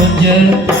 Hey,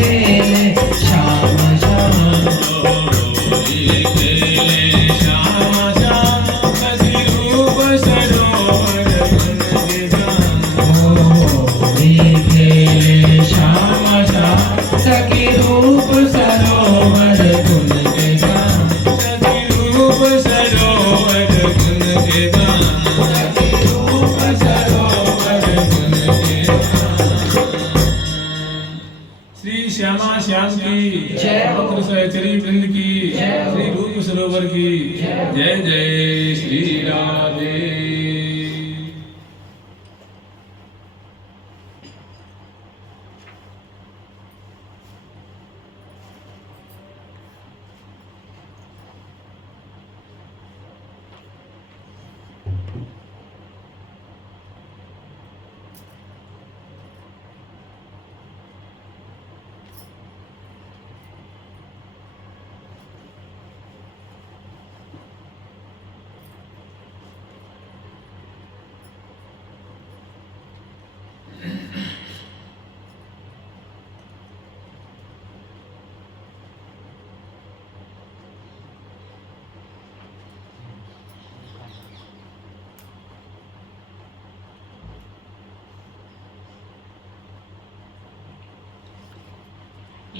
खेले श्याम श्याम सहचरी वृंद की, श्री रूप सरोवर की जय जय श्री राधे।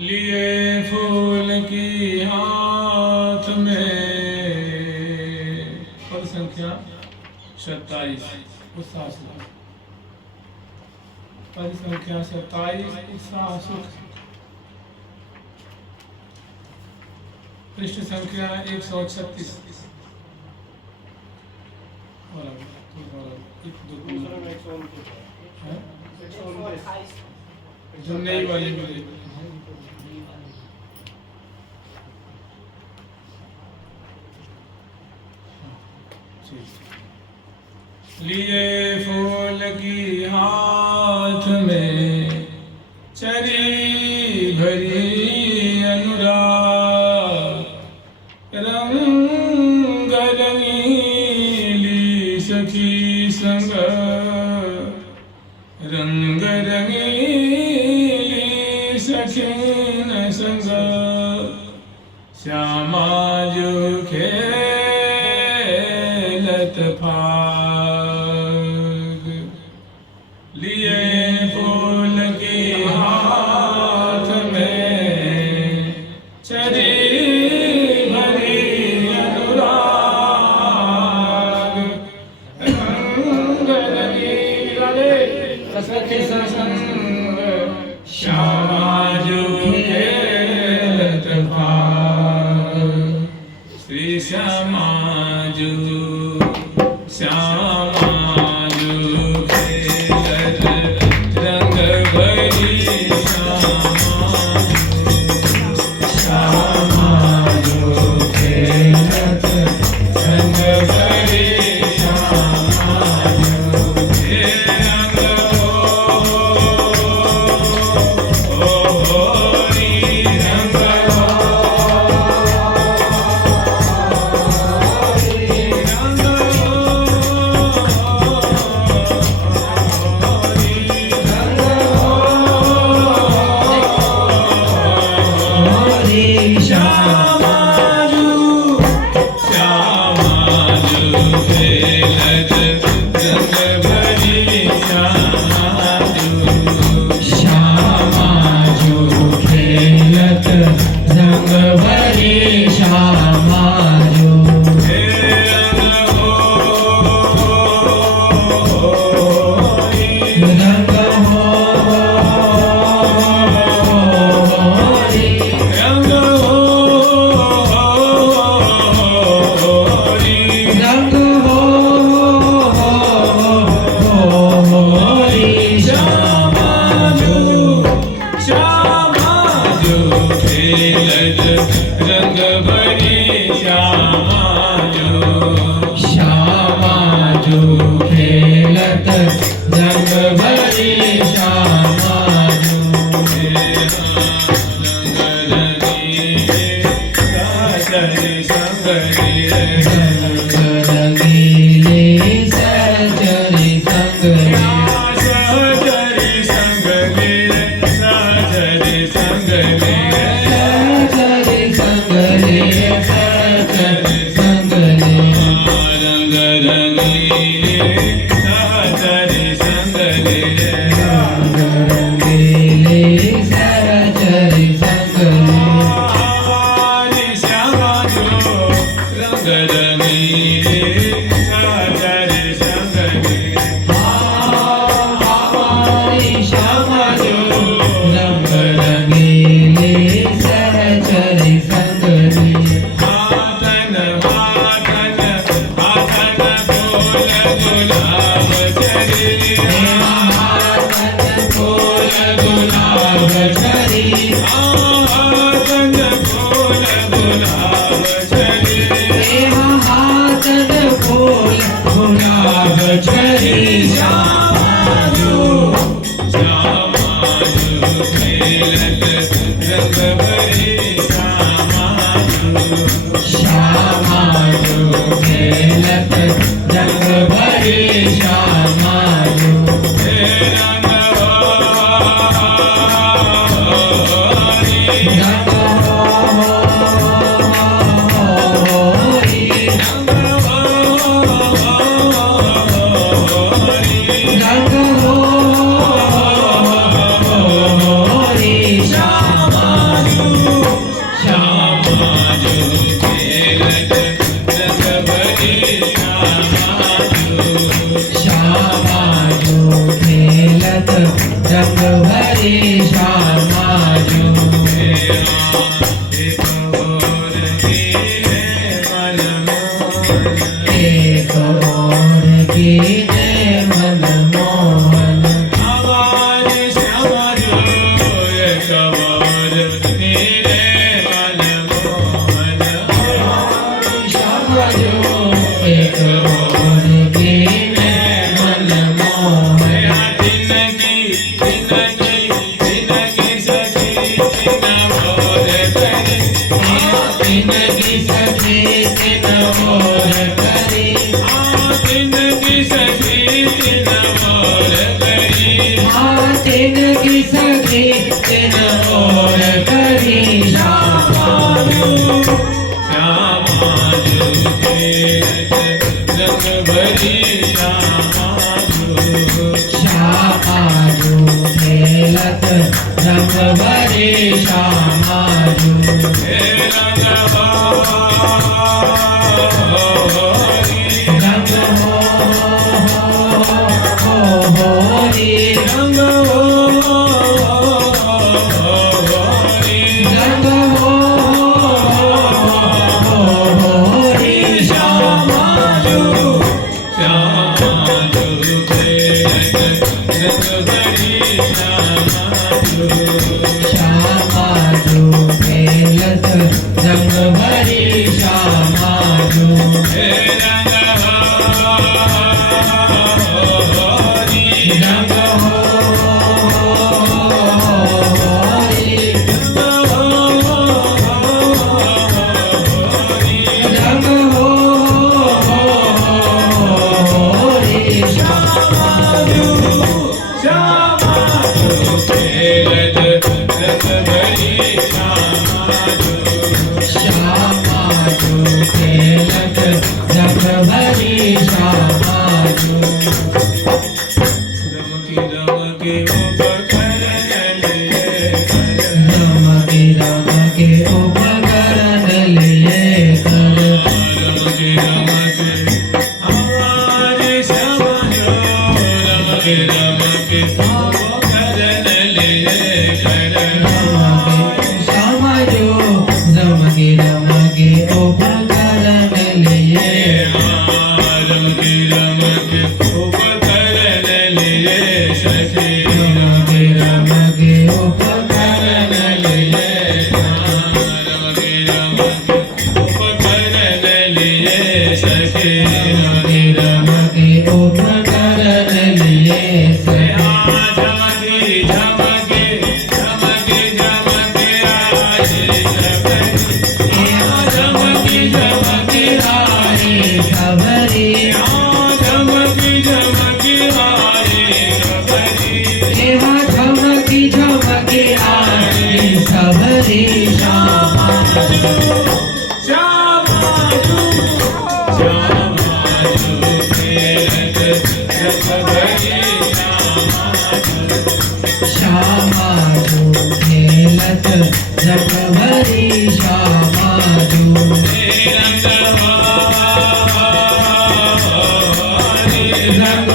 लिए फूल की हाथ में, पद संख्या 27 उत्साह सुख, पद संख्या 27 उत्साह सुख, पृष्ठ संख्या 136। जो नई वाली मिली लिए फूल की हाथ में, चरी भरी अनुराग, रंग रंगीली सखी संग, रंग रंगीली सखीन संग, श्यामा जो खेलत फाग, लिए फूल की हाथ में, चरी भरी अनुराग, रंग रंगीले सखी संग, श्यामा जो खेलत फाग, श्री श्यामा जो Shama Jo, Rang Rangile Sarachari Shyama जो खेलत रंग भरी श्यामा जो रंग भरी श्यामा जो एक और कीने मन मोहन आवाज श्यामा जो एक और कीने मन मोहन श्यामा जो एक और कीने मन मोहन रंग भरी श्यामा जो रंग होरी रंग होरी श्यामा जो श्यामा जो खेलत रंग भरी श्यामा जो रंग उपकरण लिए कर श्यामा जो रम के उपकरण लिए सखी रम के उपकरण लिए सखी रम के उपकरण लिए सबरी श्यामा श्यामा जो खेलत रंग भरी श्यामा जो रंग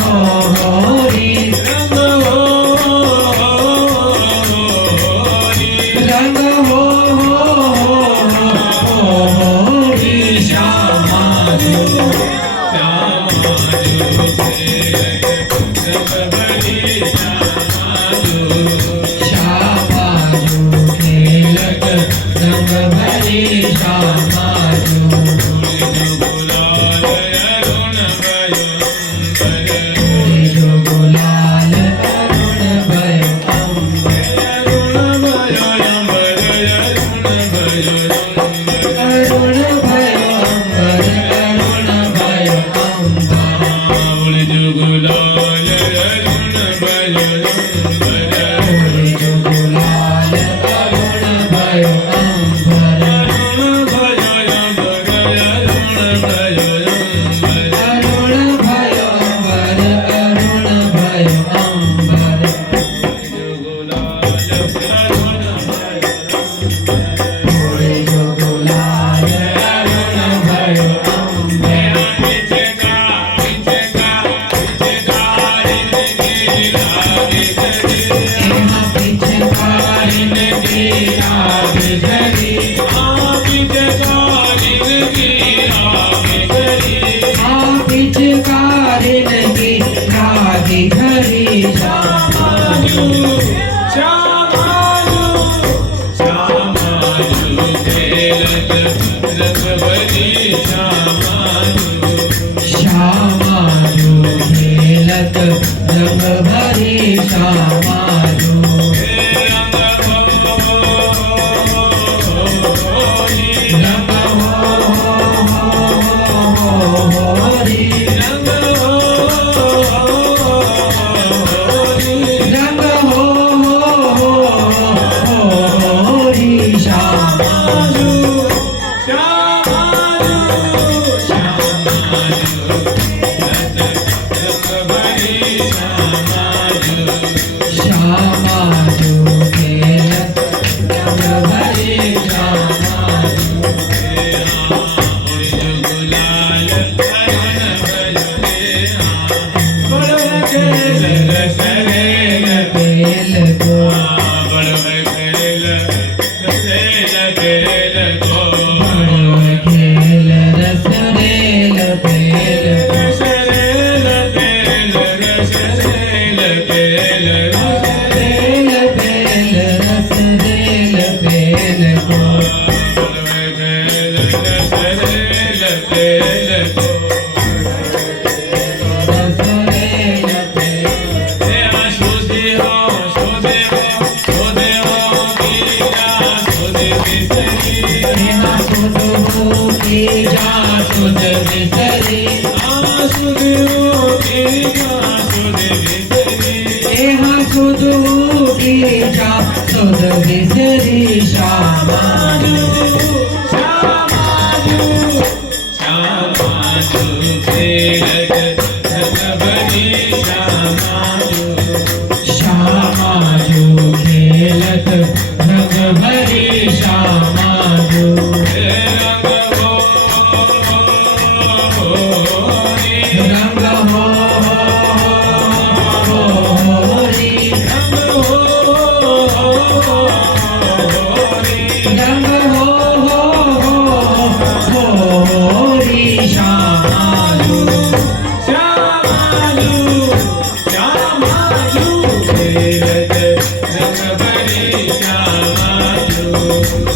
होरी रंग होरी श्यामा जो श्यामा जो खेलत रंग भरी श्यामा जो जो गुलाल अरुण भयो અંબર અરુણ ભયો અંબર અરુણ ભયો અંબર અરુણ ભયો અંબર અરુણ ભયો અંબર ગુલાલ અરુણ મોરે જો ગુલાલ અરુણ ભયો અંબર પીછે કા રિનકી લાગે ચડી એમાં પિચકારીને ગીરાગે ઘડી આ પીછે કા રિનકી લાગે ચડી આ પિચકારીને ગીરાગે ઘડી શામાજુ શામાજુ શામાજુ ખેલત રંગભરી શામાજુ શ્યામાજુ ખેલત રંગ ભરી શ્યામાજુ હે રંગ હોરી રંગ હોરી રંગ હોરી રંગ હોરી શ્યામાજુ શામાજુ શામાજુ રંગભરી શામાજુ શ્યામાજુ ખેલત રંગ ભરી શ્યામાજુ પેલ કો બળવ ખેલ રસ રેલ પેલ કો રેલ પેલ રસ રેલ પેલ કો રસ રેલ પેલ એમાં સુધવું કી જા સુધ વિસરી એમાં સુધવું કી જા સુધ વિસરી શ્યામાજુ શ્યામાજુ ખેલત રંગ ભરી શ્યામાજુ રંગ હોરી રંગ હોરી શ્યામાજુ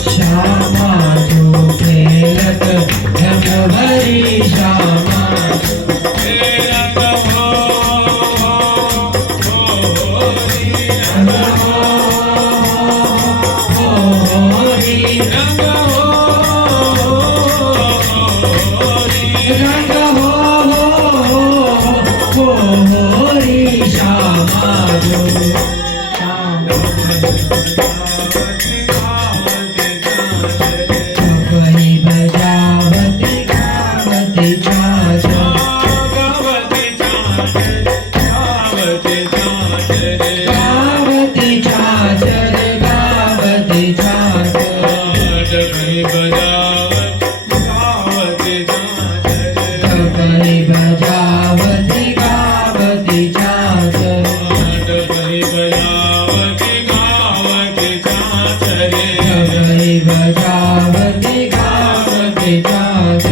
શ્યામાજુ ખેલત રંગ ભરી શ્યામાજુ હોરી રંગ હોરી શ્યામાજુ કઈ બજાવતી ગાવતી ચાચ ગાવતી ચાચર ગાવતી ચાચ કઈ બજાવતી ગાવતી ચાચ કઈ બજાવતી ગાવતી ચાચ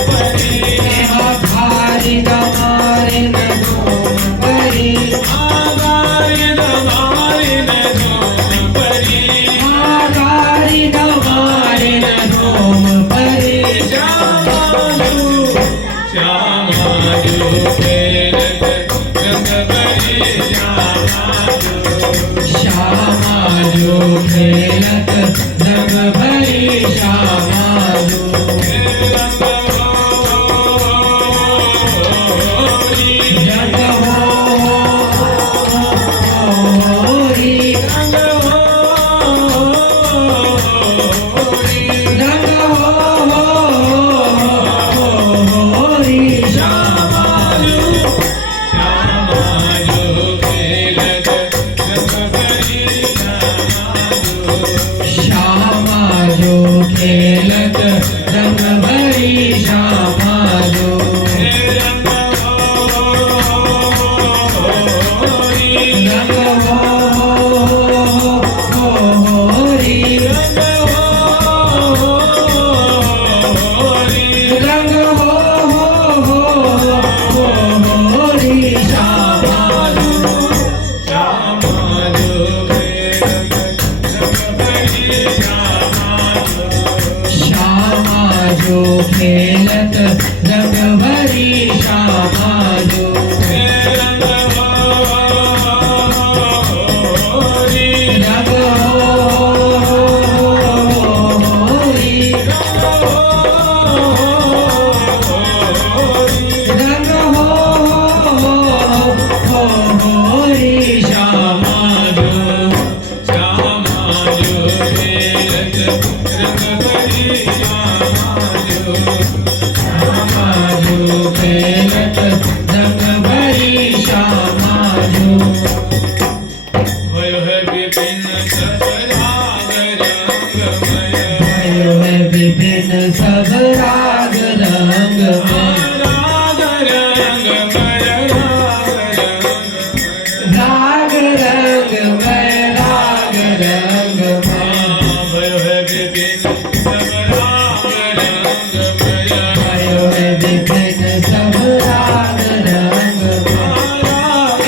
એમાં ભારી તમારે ન ધૂમ પરી આગારી તમારે ન ધૂમ પરી શ્યામાજુ ખેલત રંગ ભરી શ્યામાજુ રંગ भयो है विभिन्न सब राग रंग में राग रंग में राग रंग में भयो है विभिन्न सब राग रंग में राग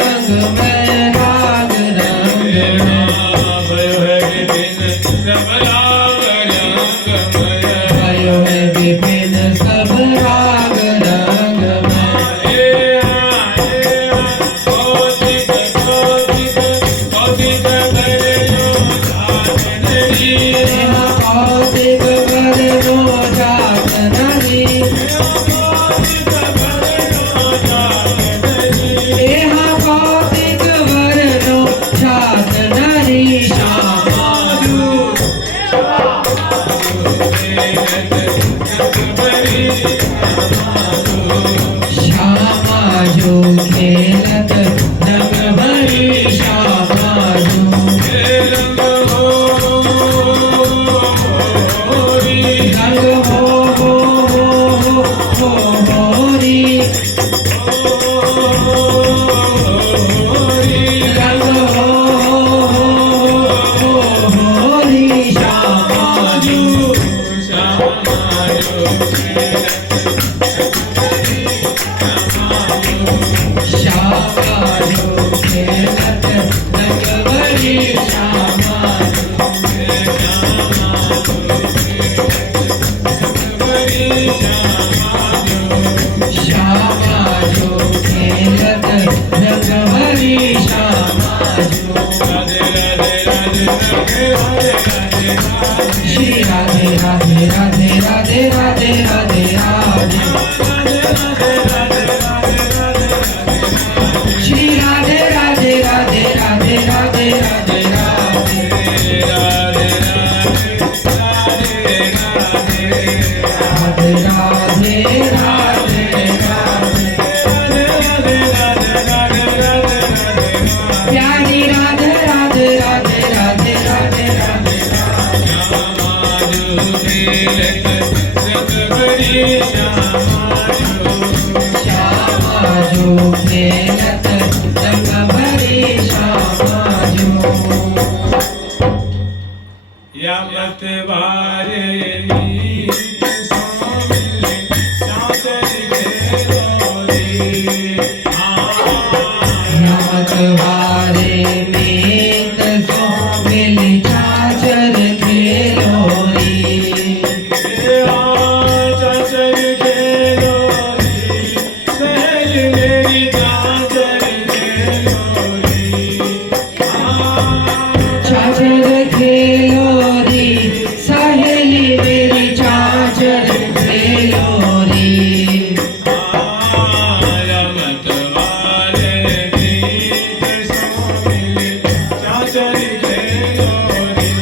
रंग में राग रंग में भयो है विभिन्न सब राग रंग में कौतिक वर्णो जात नरी कौतिक वर्णो जात नरी श्यामा जो खेलत रंग भरी श्यामा जो रंग हो री रंग हो री श्यामा जो श्यामा जो खेलत रंग भरी श्यामा श्यामा जो खेलत रंग भरी श्यामा जो श्री राधे राधे राधे राधे राधे राधे राधे श्री राधे राधे राधे राधे राधे राधे राधे राधे राधे राधे प्यारी राधे राधे राधे राधे राधे राधे श्यामा जो खेलत रंग भरी श्यामा जो यामत वारे नीत स्वामी चाचर खेलोरी नमक वारे मीत सो मिल चाचर खेलोरी चाचर खेलोरी सहज मेरी चाचर खेलोरी चाचर खेलोरी सहेली मेरी चाचर खेलोरी यामत वारे नीत स्वामी चाचर खेलोरी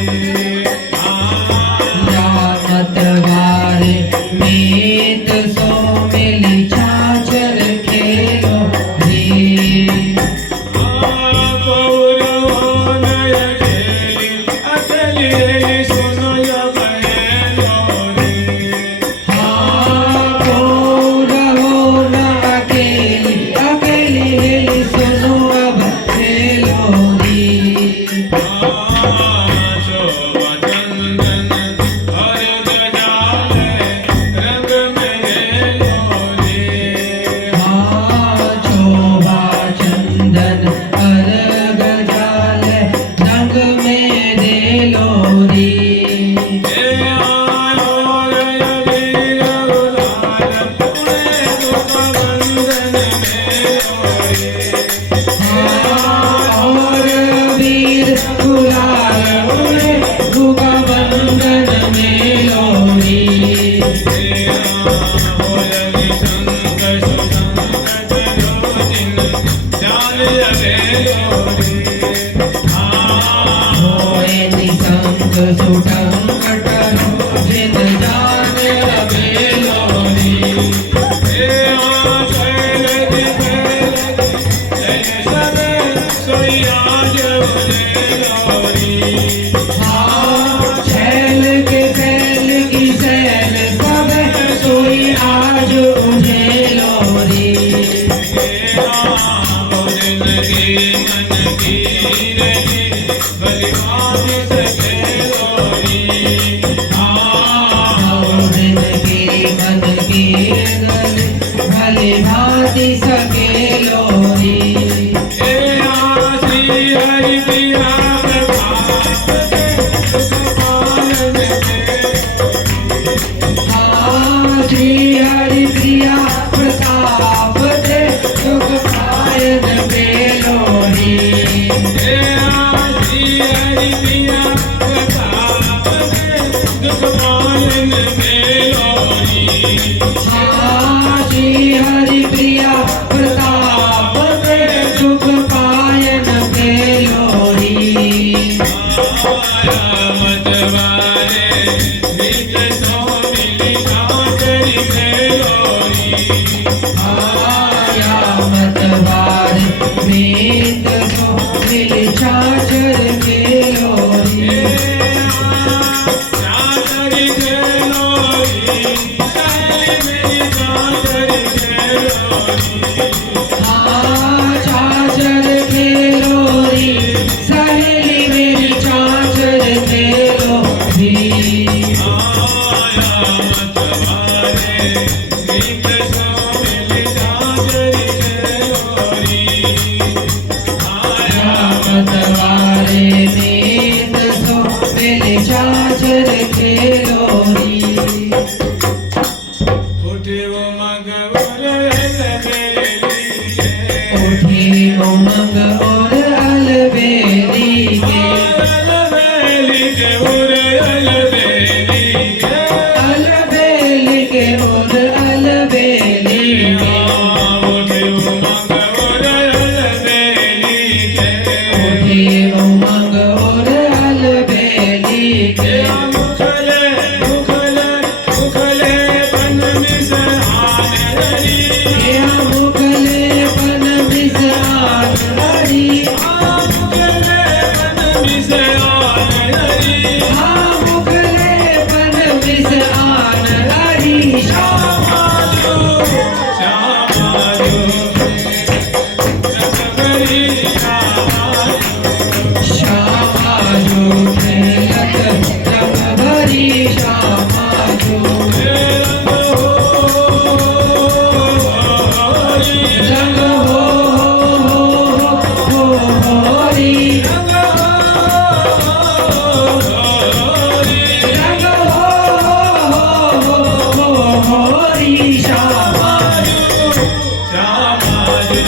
रामत वारे मीत सो मिल चाचर खेलोरी ભલી ભાતી સકે લોરી જિંદગી મન કી ગલે ભલે ભાતી સકે લોરી એ આ શ્રી હરિ પ્રિયા પ્રતાપ દે સુખપાલ દે શ્રી હરિ પ્રિયા પ્રતાપ દે સુખ પાયન બેલોરી એ આ શ્રી હરિ પ્રિયા પ્રતાપ દે સુખપાલ દે લોરી શ્રી હરિ પ્રિયા પ્રતાપ દે સુખ પાયન બેલોરી આયા મતવારે નિત સોમિલી સાચરી ખેલોરી આયા મતવારે મીત સો મિલ છાછર કેલોરી સાચરી ખેલોરી સહેલી મેરી સાચરી ખેલોરી छाछर खेलोरी सहेली मेरी छाछर खेलोरी આયા મતવારે નિત સોમિલી સાચરી ખેલોરી આયા मतवारे नीत सो मिल छाछर खेलोरी ઉઠે ઉમંગ વરલ બેલી उठी उमंग और अलबेली के अलबेली के उरे अलबेली के अलबेली के और अलबेली के उठे उमंग वरल बेली के उठी उमंग और अलबेली के मुखले मुखले मुखले बन मिसहान हरी मुखले पन बिसार हरी मुखले बन मिसहान हरी मुखले पन बिसार हरी श्यामाजो श्यामाजो रंगभरी श्यामाजो श्यामा जो खेलत रंग भरी श्यामा जो रंग हो होरी रंग हो होरी श्यामा श्यामा जो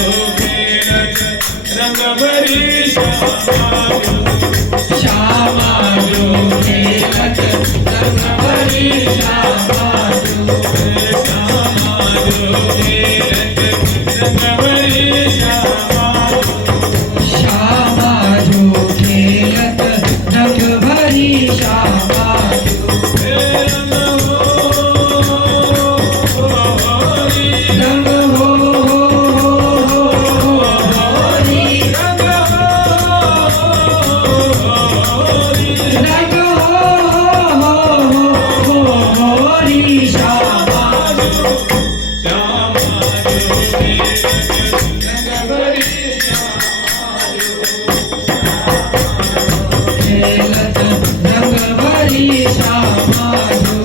खेलत रंग भरी श्यामा जो श्यामा जो खेलत रंग भरी श्यामा जो रंग हो होरी रंग हो होरी श्यामा खेलत रंग भरी श्यामा जो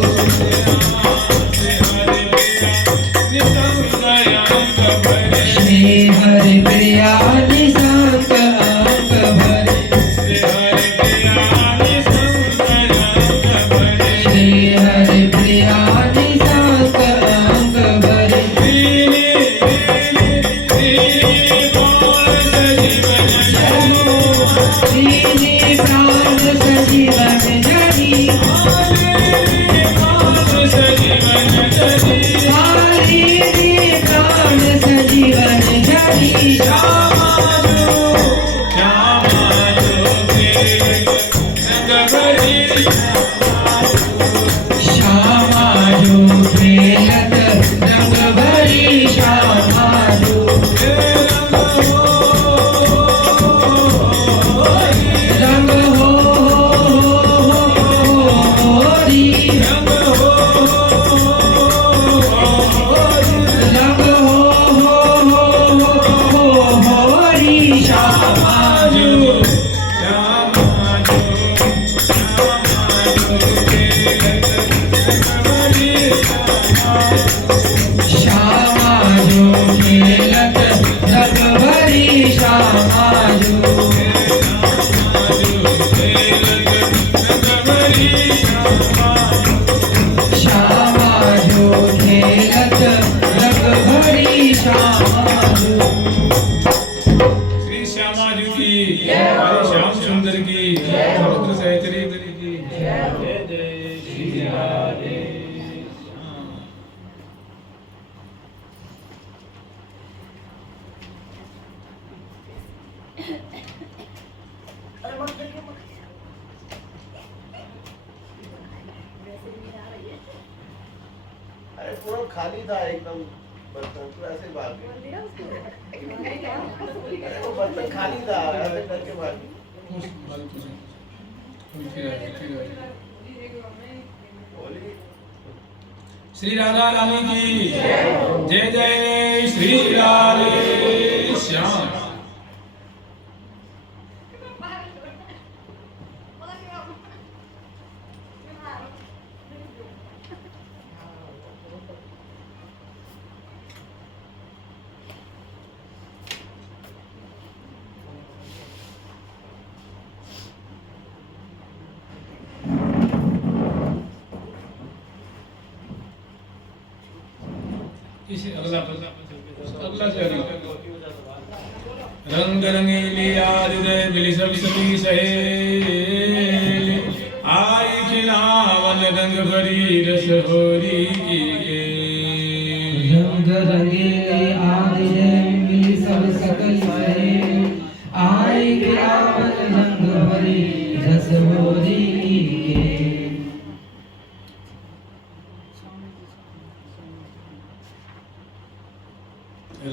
श्री हरि प्रिया निशांत अंक भरे श्री हरि प्रिया निशांत अंक भरे दीनी प्राण सजीवन जरी दीनी प्राण सजीवन जरी श्यामा जो खेलत रंग भरी श्यामा जो रंग हो होरी रंग हो श्यामा जो खेलत रंग भरी श्यामा जो श्यामा जो खेलत रंग भरी श्यामा जो श्री श्यामा जी की हरे श्याम सुंदर की समुद्र सहचरी की जय जय श्री राधे अरे पूरा खाली था एकदम बर्तन तो ऐसे भाग गए अरे वो बर्तन खाली था ऐसे करके भाग गए श्री राधा रानी की जय जय श्री राधे श्याम इसे अगला से रंग रंगीली आज मिली सब सभी सहेली आई खिलावन रंग भरी रस होरी की गे रंग रंगीले आदि मिली सब सकल सहे आए गिरावन रंग भरी रस होरी के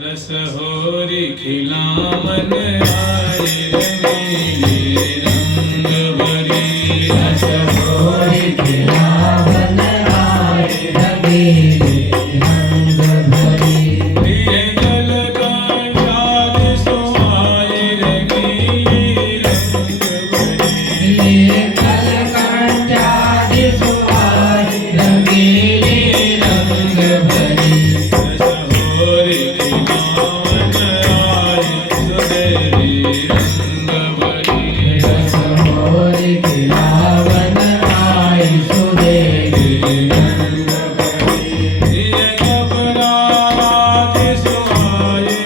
रस होरी खिलावन आई रंगीली रंग भरी रस होरी खिलावन आए रंगीले रंग भरी दिए जल का याद सुहाए रंगीली रंग भरी लिए कल कंठादि सुहाए रंगीले रंग भरी रस होरी खिलावन आई सुदेवी रंग भरी रस होरी खिलावन आए सुदेवी रंग भरी दिए घबराहट सुहाए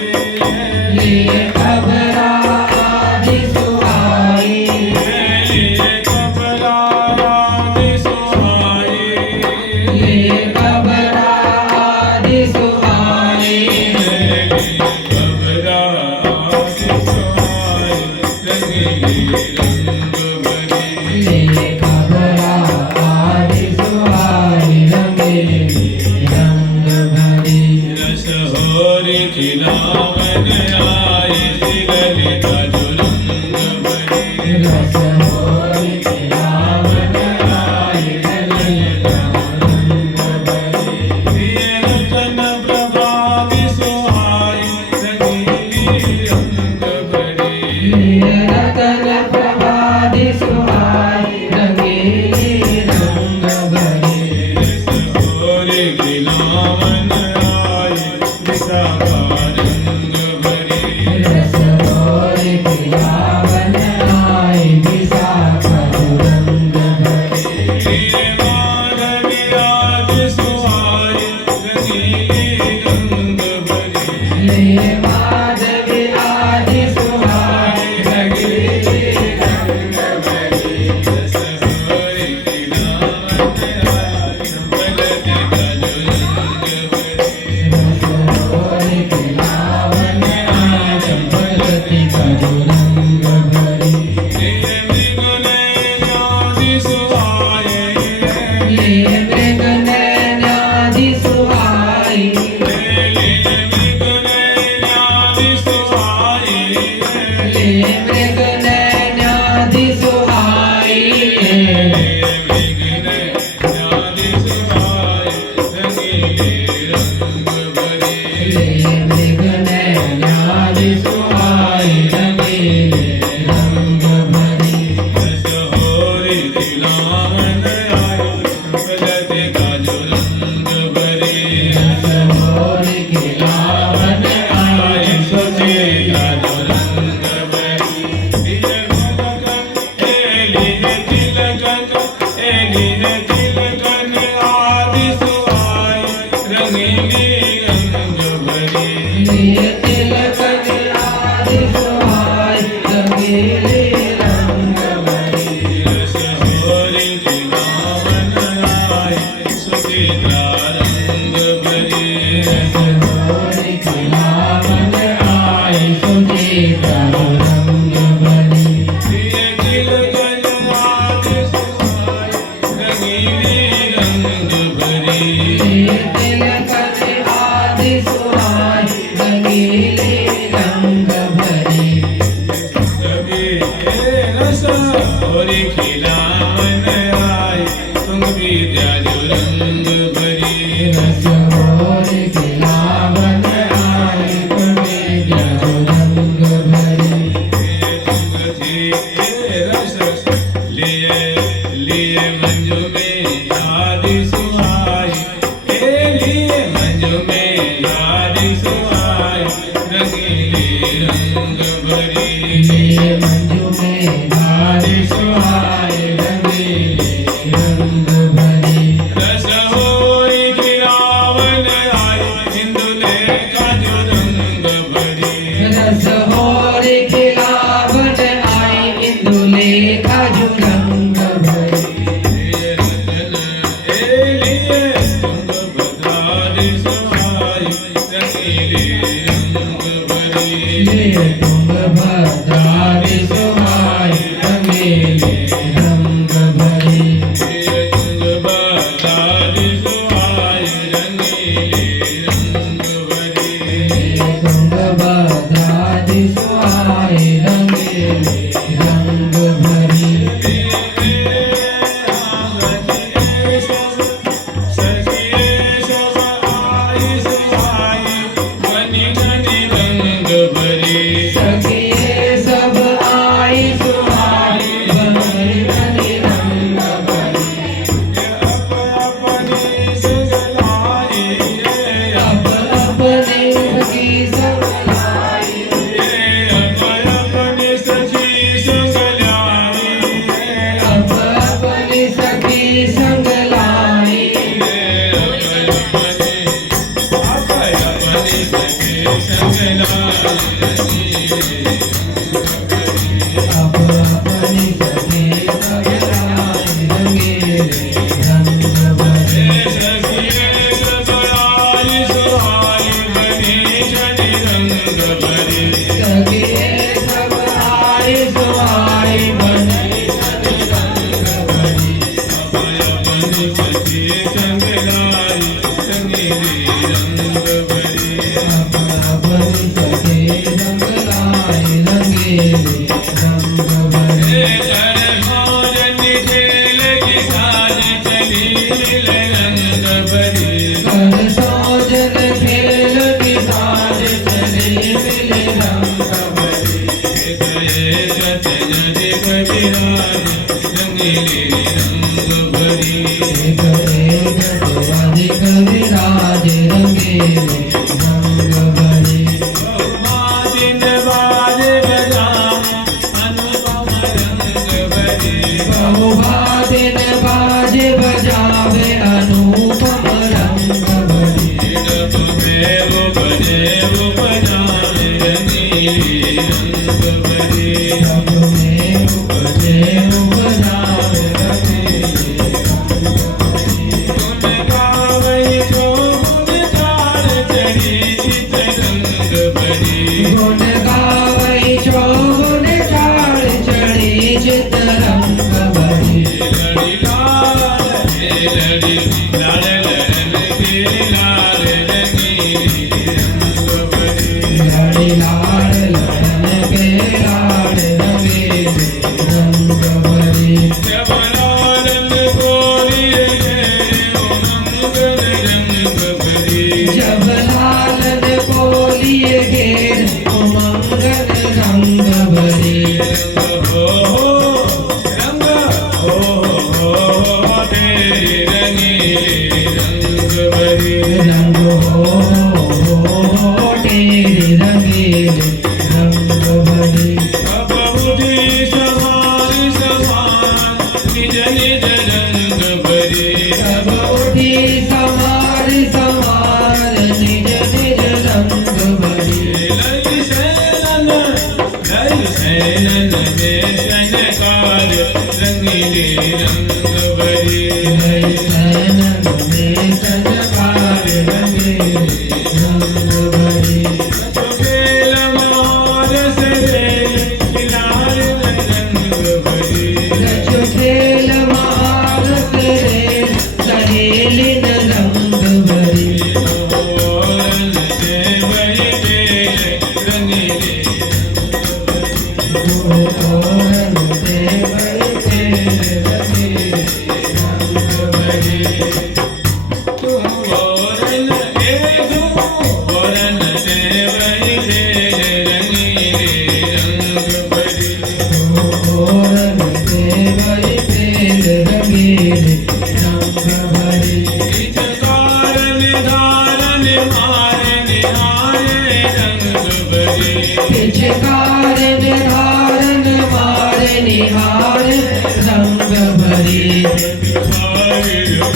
लिए घबरा आदि सुहाई लिए घबराहट सुहाए लिए घबरा आदि सुहाई लिए घबरा आदि सुहाई रंगीले रंग भरी रस होरी खिलावन आए सिगल का जो रंग भरी रस होरी खिलावन आए रंगीले रंग भरी दिए रतन प्रभात सुहाए रंगीली रंग भरी लिए रतन प्रभादि सुहाई रंगीले रंग भरी रस होरी खिलावन आए विशाखा रंग भरी रस होरी खिलावन आए विशाखा रंग भरी दिए माधवी आज सुहाए रंगीली रंग भरी लिए माधवी आदि सुहाई रंगीले रंग भरी रस होरी खिलावन आए संभलत का जो रंग भरी रस होरी खिलावन आए चंपलती का जो रंग भरी दिए मृगनयनादि सुहाए लिए मृग नैनादि सुहाई लिए मृगनयनादि रंगीली रंग भरी लिए तिलक आदि सुहाई रंगीले रंग भरी रस होरी दिलावन आए सुचित्रा रंग भरी रस होरी खिलावन आए सुचित्रा रंग भरी लिए तिलक आदि सुहाई रंगीली रंग भरी लिए तिलक आदि सुहाई रंगीले रंग भरी कभी रस होरी खिलावन आए तुम विद्या जो रंग भरी रस होरी खिलावन आए तुम्हें जब रंग भरी लिए मंजू में आदि सुहाई लिए मंजू में आदि सुहाई रंगीली रंग भरी लिए मंजू में आदि सुहाए रंगीले रंग भरी रस होरी खिलावन आई हिंदुले का जो रंग भरी रस होरी खिलावन आई इंदुले का जो रंग भरी लिए रतन लिए तुंग भद्रादि सुहाई रंगीली रंग भरी लिए तुंग भद्रादि सुहाए रंगीले रंग भरी लिए तुंग भद्रादि सुहाई रंगीली रंग भरी लिए तुंग भद्रादि सुहाए रंगीले रंग भरी सखिए सब आई सुहाई बंगरी बनी रंग भरी अब अपने सखी सब लाई अब अपनी सखी संग लाई अब अपनी सखी संग लाई रंगीले रंग भरी सखिए सब आई सुहाई बनी रंग भरी अब अपनी सखी संग लाई रंगीले रंग भरी कर सोजन खेल की साज चली मिले रंग भरी एक एक राज कविराज रंगीले रंग भरी बहुबादिन बाज बजावे अनुपम रंग भरी जब में उपजे उपजावे रंगीले गुण गावै चौगुन चाल चढ़ी चित रंग भरी लड़ी लाड़ लड़न के लाड़ रंगीले रंग भरी जब लालन बोलिए घेर उमंगन रंग भरी रंग हो तेरे रंगीले रंग भरी सब उठी समार समार में शनकार रंगीले रंग भरे सैनन में सजकार रंगीले रंग भरे खेल मार से लाल रंग भरे रचो खेल महारत रे सहेली रंग भरे ओरन से बड़े रंगीले ओरन से बैठे रंगीले रंग भरे ओरन ओरन से बड़े रंगीले रंग भरे ओरन से बैठे रंगीले रंग भरे कारण धारण मारन आए रंग भरे पिचकार धारण मार निहार रंग भरे बिहार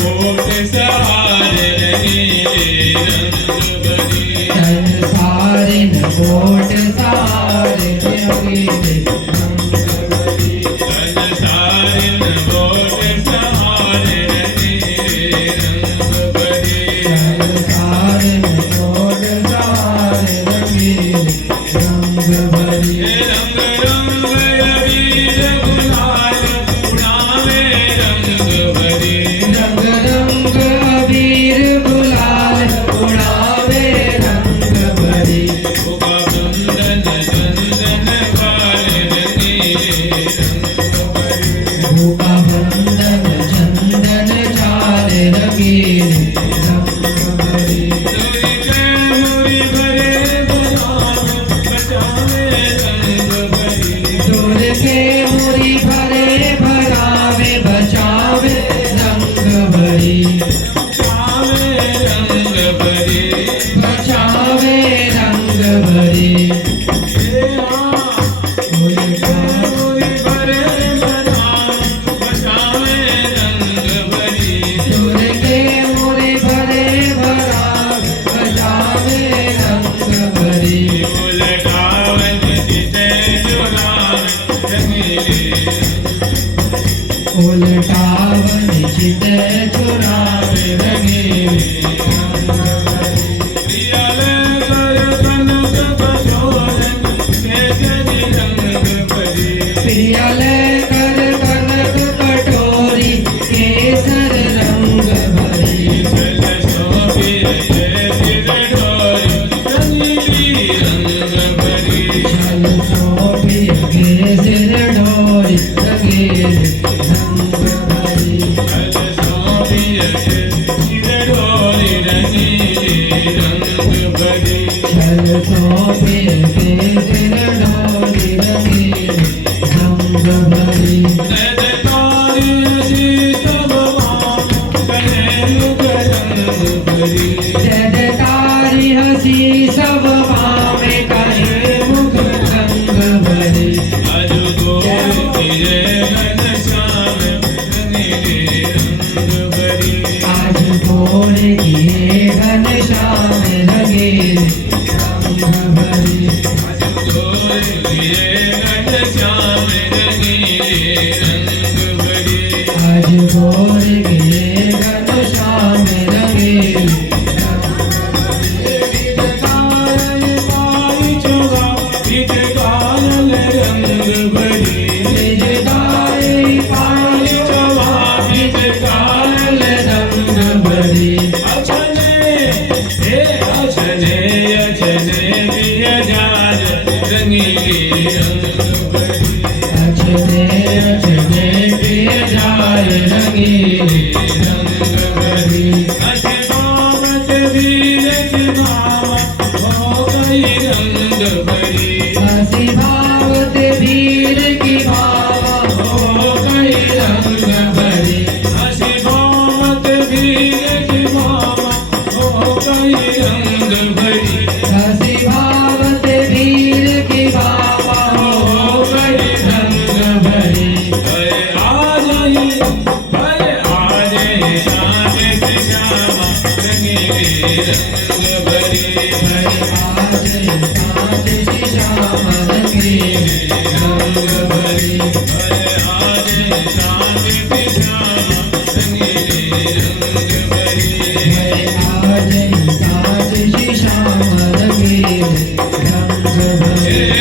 कोट सहार रंगीले रंग भरे संसार कोट सार रंगीले रंग भरे संसारिन कोट सहार रंगीले रंग भरे संसार कोट सार रंगीले रंग भरे रंग रंग अबीर गुलाल उड़ावे रंग भरे रंग रंग अबीर गुलाल उड़ावे रंग भरे उका बंधन चंदन वाले रंगीले रंग भरे भूपा बंधन चंदन चार रंगीले रंग भरे मुरी के मुरी भरे गुलाब बचावे रंग भरे दूर के मुरी भरे भरावे बचावे रंग भरे चावे रंग भरे बचावे रंग भरे उल्टा मुरी भरे बचावे रंग भरे दूर के मुरी भरे भरावे बचावे रंग भरे उलटावन जिते जुलान रंगीले उल्टावन चित चुरावे रंगीले रंग भरे प्रियल कर कनक कचोरन केसरी रंग भरे प्रियल कर कनक कटोरी केसर रंग भरे चल शोभिए सिर डोरी रंगीली रंग भरे चल शोभि केसर डोरी रंगीले रंग भरे चल शोभिए सिर डोरी रंगीली रंग भरे चल शोभि केसर डोरी रंगीले रंग भरे नदतारी शीश भगवान कहे मुख रंग भरे जयतारी हसी सब पावे कहे मुख रंग भरे आज गोर किए घनश्याम रंगीले रंग भरे आज भोर किए घनश्याम रंगीले रंग भरे आज गोर किए घनश्याम रंगीले रंग भरे आज भोर किए घनश्याम रंगीले कारण पाई चोगा बीच काल रंग भरे निजदाई पाई चोगा बीच काल काल रंग भरे अछने हे अछने अछने पिय जार रंगीले रंग भरे अछने अछने पिय जाय रंगीले रंग भरे अछ बाबत वीर की बाबा हो गई रंग भरे हसी भावत वीर की भावा हो गई रंग भरे अछ बाबत वीर की बाबा हो गई रंग भरे हसी भावत वीर की भावा हो गई रंग भरे आ जाइए श्याम श्यामा रंगीले रंग भरे आज साथ श्याम रंगीले रंग भरी आज साथ पिशाच रंगीले रंग भरे आज साज श्याम रंगीले रंग भरे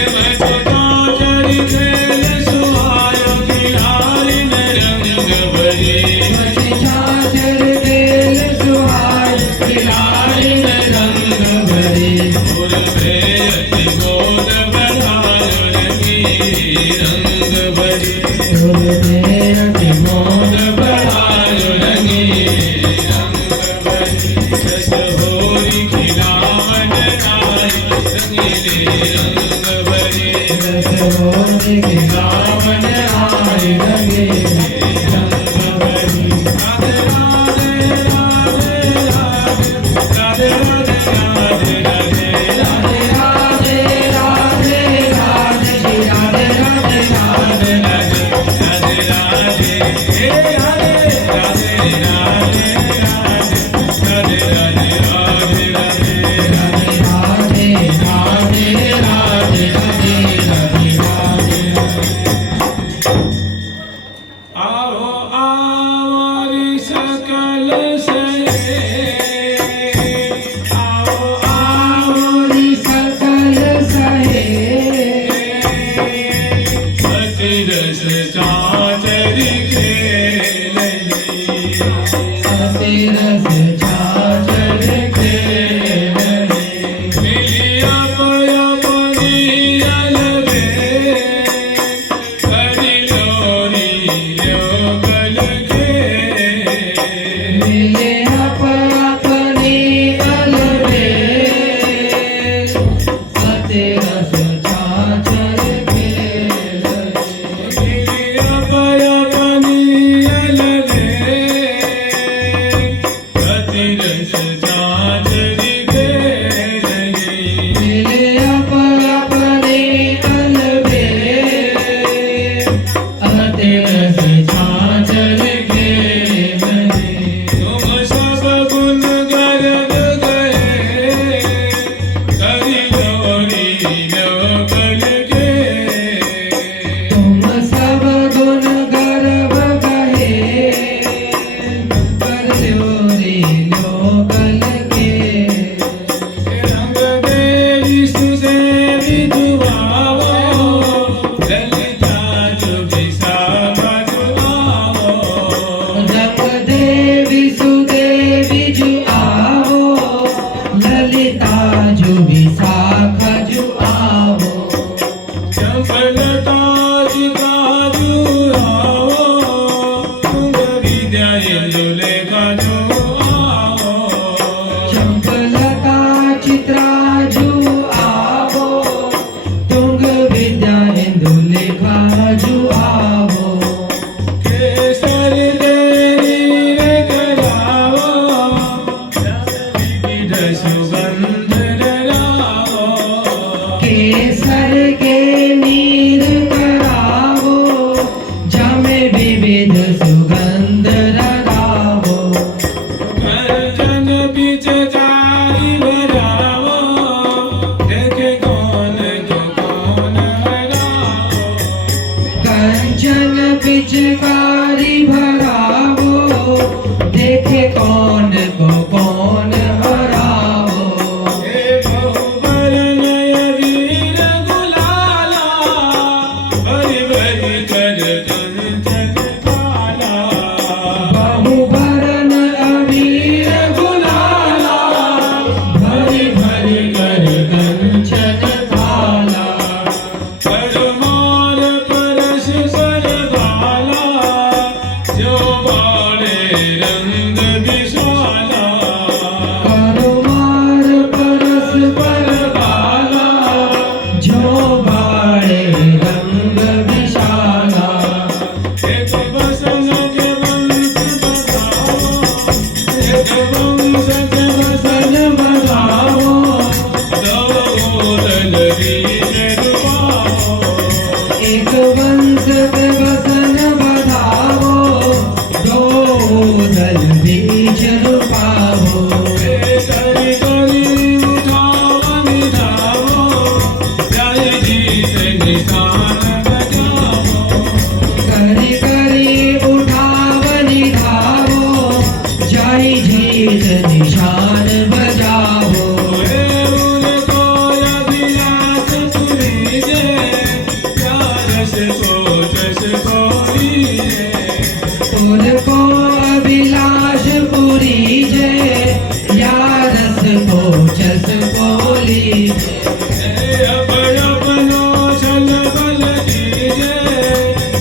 अपनो अपनो छल बल कीजे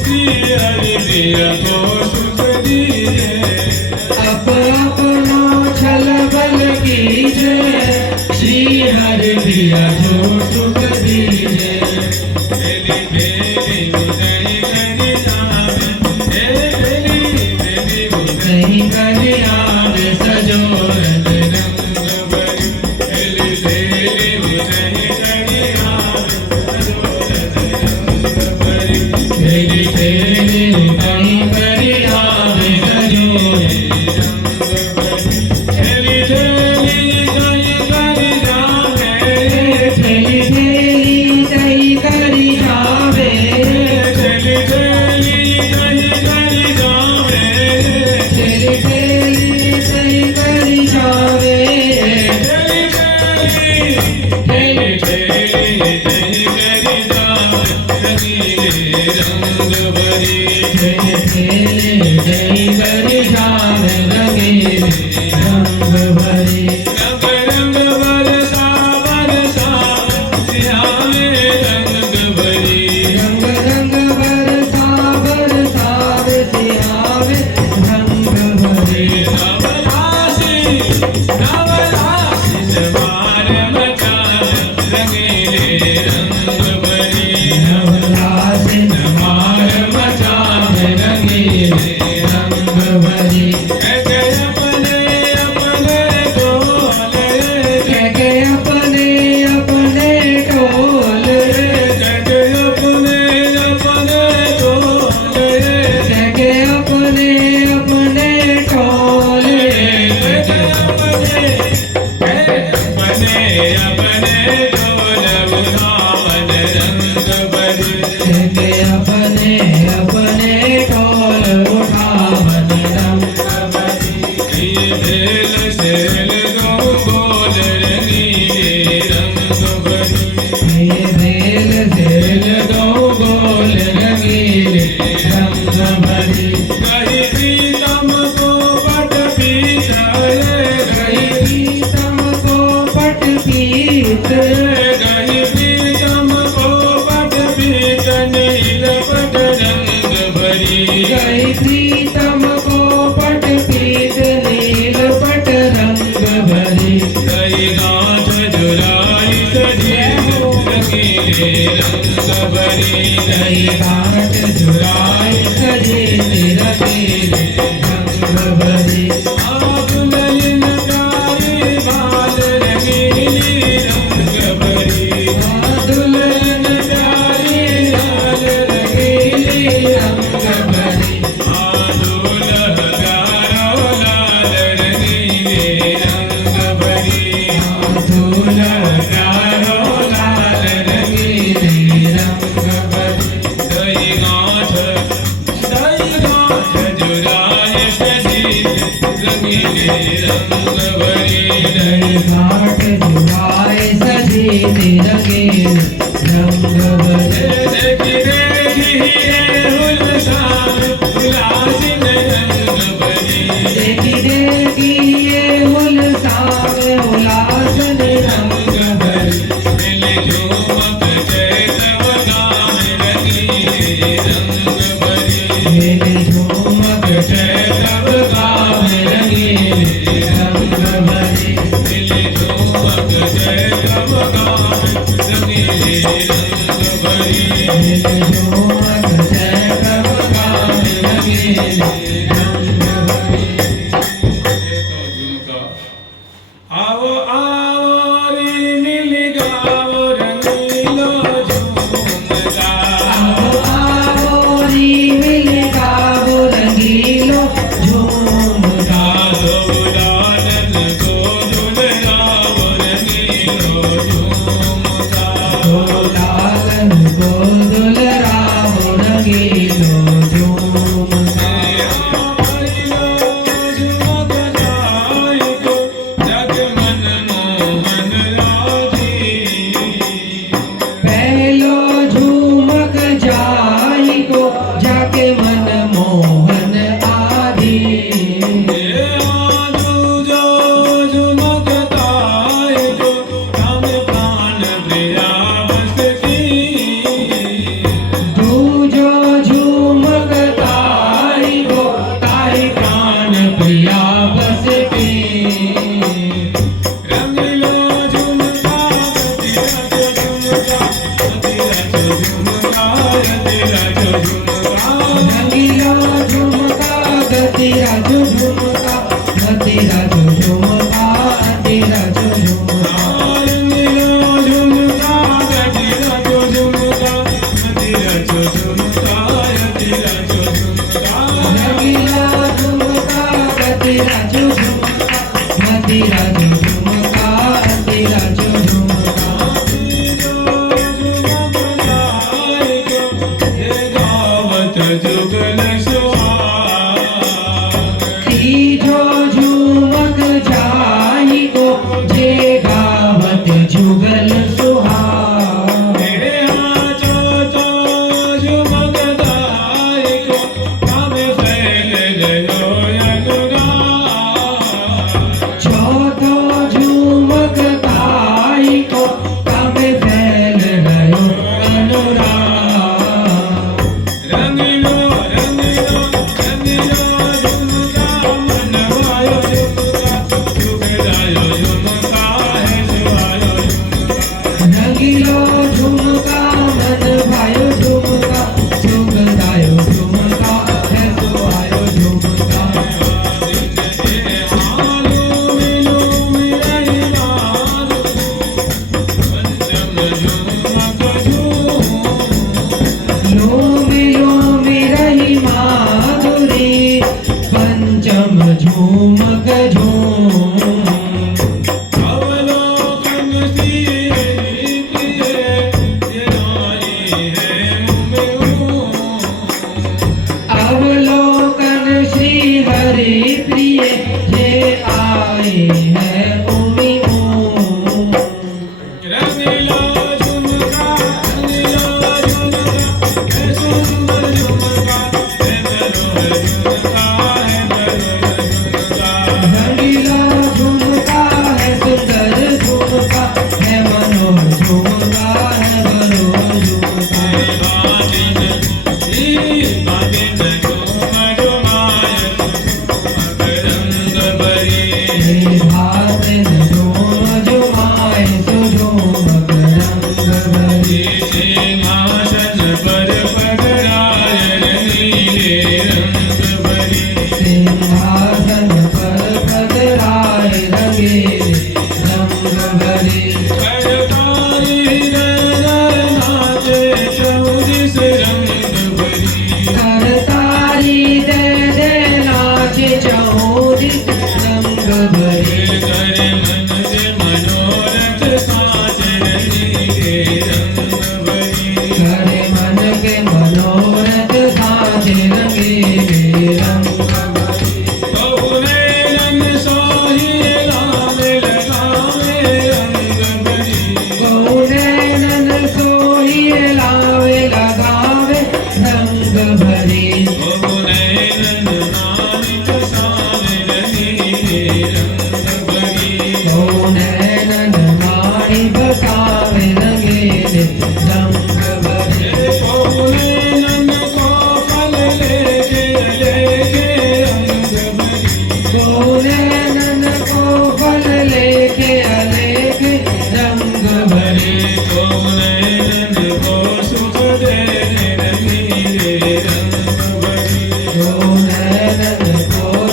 श्री हरि प्रिय को सुख दीजे अपनो छल बल कीजे श्री हरि प्रिय को सुख दीजे बेली बेली उदय करि जावे बेली बेली उदय नहीं करी आवे सजोरन रंग भरी बेली बेली उदय करि जावे भरी तेरी तेरी कहीं करी आवे सजोरन बेली बेली उदय करि जावे ठेली ठेली दही करी जावे बेली बेली उदय करि जावे ठेली ठेली दही करी जावे बेली बेली ठेली करि जावे रंगीले रंग भरी ठेली ठेली दही करी जावे रंगीले रंग भरी रंग रंग बरसा बरसा सियावे रंग भरी रंग रंग बरसा बरसावे सियावे रंग भरे नवलासी नवलासी जवार मचान रंगीले रंग भरी नवलासी नमार मचावे रंगीले रंग भरी कहके अपने अपने डोले कहके अपने अपने टोले कहके अपने अपने डोले कहके अपने अपने टोले कहके अपने अपने डोल उठावन रंग भरी कहके अपने अपने टोल उठावन रंग भरी भेल सेल गो बोल रंगीले रंग भरी ये भेल झेल दो गोल रंगीले रंग भरी कही प्रीतम को पट पीतले गई प्रीतम को पट पीत कही प्रीतम को पट पीत नील पट रंग भरी गई प्रीतम को पट पीत नील पट रंग भरी कही गांठ जुलाई सजी रंगीले रंग भरी गई गांठ जुराई सजे रंगीले रंग भरी आप नयन प्यारी बाल रंगीली रंग भरी दुल्हन प्यारी लाल रंगीली रंग भरी दूल्हा प्यारो लाल रंगीले रंग भरी दूल्हा प्यारो लाल रंगीले रंग भरी दही गांठ जुराए सजी रंगीले रंग भरी दही घाट जुआए सजी रंगीले रंग भरी देखी देखी उल्लास उल्लासिन रंग भरी देखी देखी ये उल्लास उल्लासन रंग भरी मिले झूमक चैतव गान रंगीले रंग भरी मेरे झूमक चैतव गावे रंगीले रंग भरी मिले झूमक चैतव गान रंगीले रंग भरी मेरे झूमक चैतव गावे रंगीले रंग भरी आओ आओ रे नील गाओ रंगीलो झूमका आओ आओ री मिल गावो रंगीलो झूमका लालन को दुलराओ रंगीलो झूमका लालन को दुलरावो रंगीलो झूमका झुमका रंगीलो झुमका गजरा जो झुमका मदिरा जो झुमका यदिरा जो झुमका रंगीला झुमका गजरा जो झुमका मदिरा जो झुमका अदिरा जो झुमका जुगल तीजो झुमक जाई को जे गावत जुगल सुहाग मेरे हाथो तो झुमक दाई को काम फैल गयो अनुराग चौथो झुमक ताई को तब फैल गयो अनुराग रंगीलो रंगीलो रंगीलो झुमका मन भायो झुमका झुमकायो झुमका है सुहायो रंगीलो झुमका मन भायो झुमका सुगंधायो झुमका है सुहायो झुमका आलू मिलू मिलाई मारू पंचम झुमक झूम लोमी लोमी रही माधुरी पंचम झुमक झूम अवलोकन सी प्रिय ये नारी है उमेऊ अवलोकन श्री हरि प्रिय ये आए हैं उमी ओम रंगीलो झुमका है सुंदर झुमका है मनोहर झुमका है मनोहर झुमका रंगीला झुमका है सुंदर झुमका है मनोहर झुमका है मनोहर झुमका हे भातिन झूम झुमाए सुझुमक रंग भरी सिंहासन पर पधराए रंगीले रंग भरी करतारी दे दे नाचे चौरी रंग भरी करे मन के मनोरथ साचे रंगीले रंग भरी नैनन सोही लावे लगावे रंग भरी नैनन माणी बसावे रंगीले रंग भरी नैनन को फल लेके अलेख रंग भरी नैनन को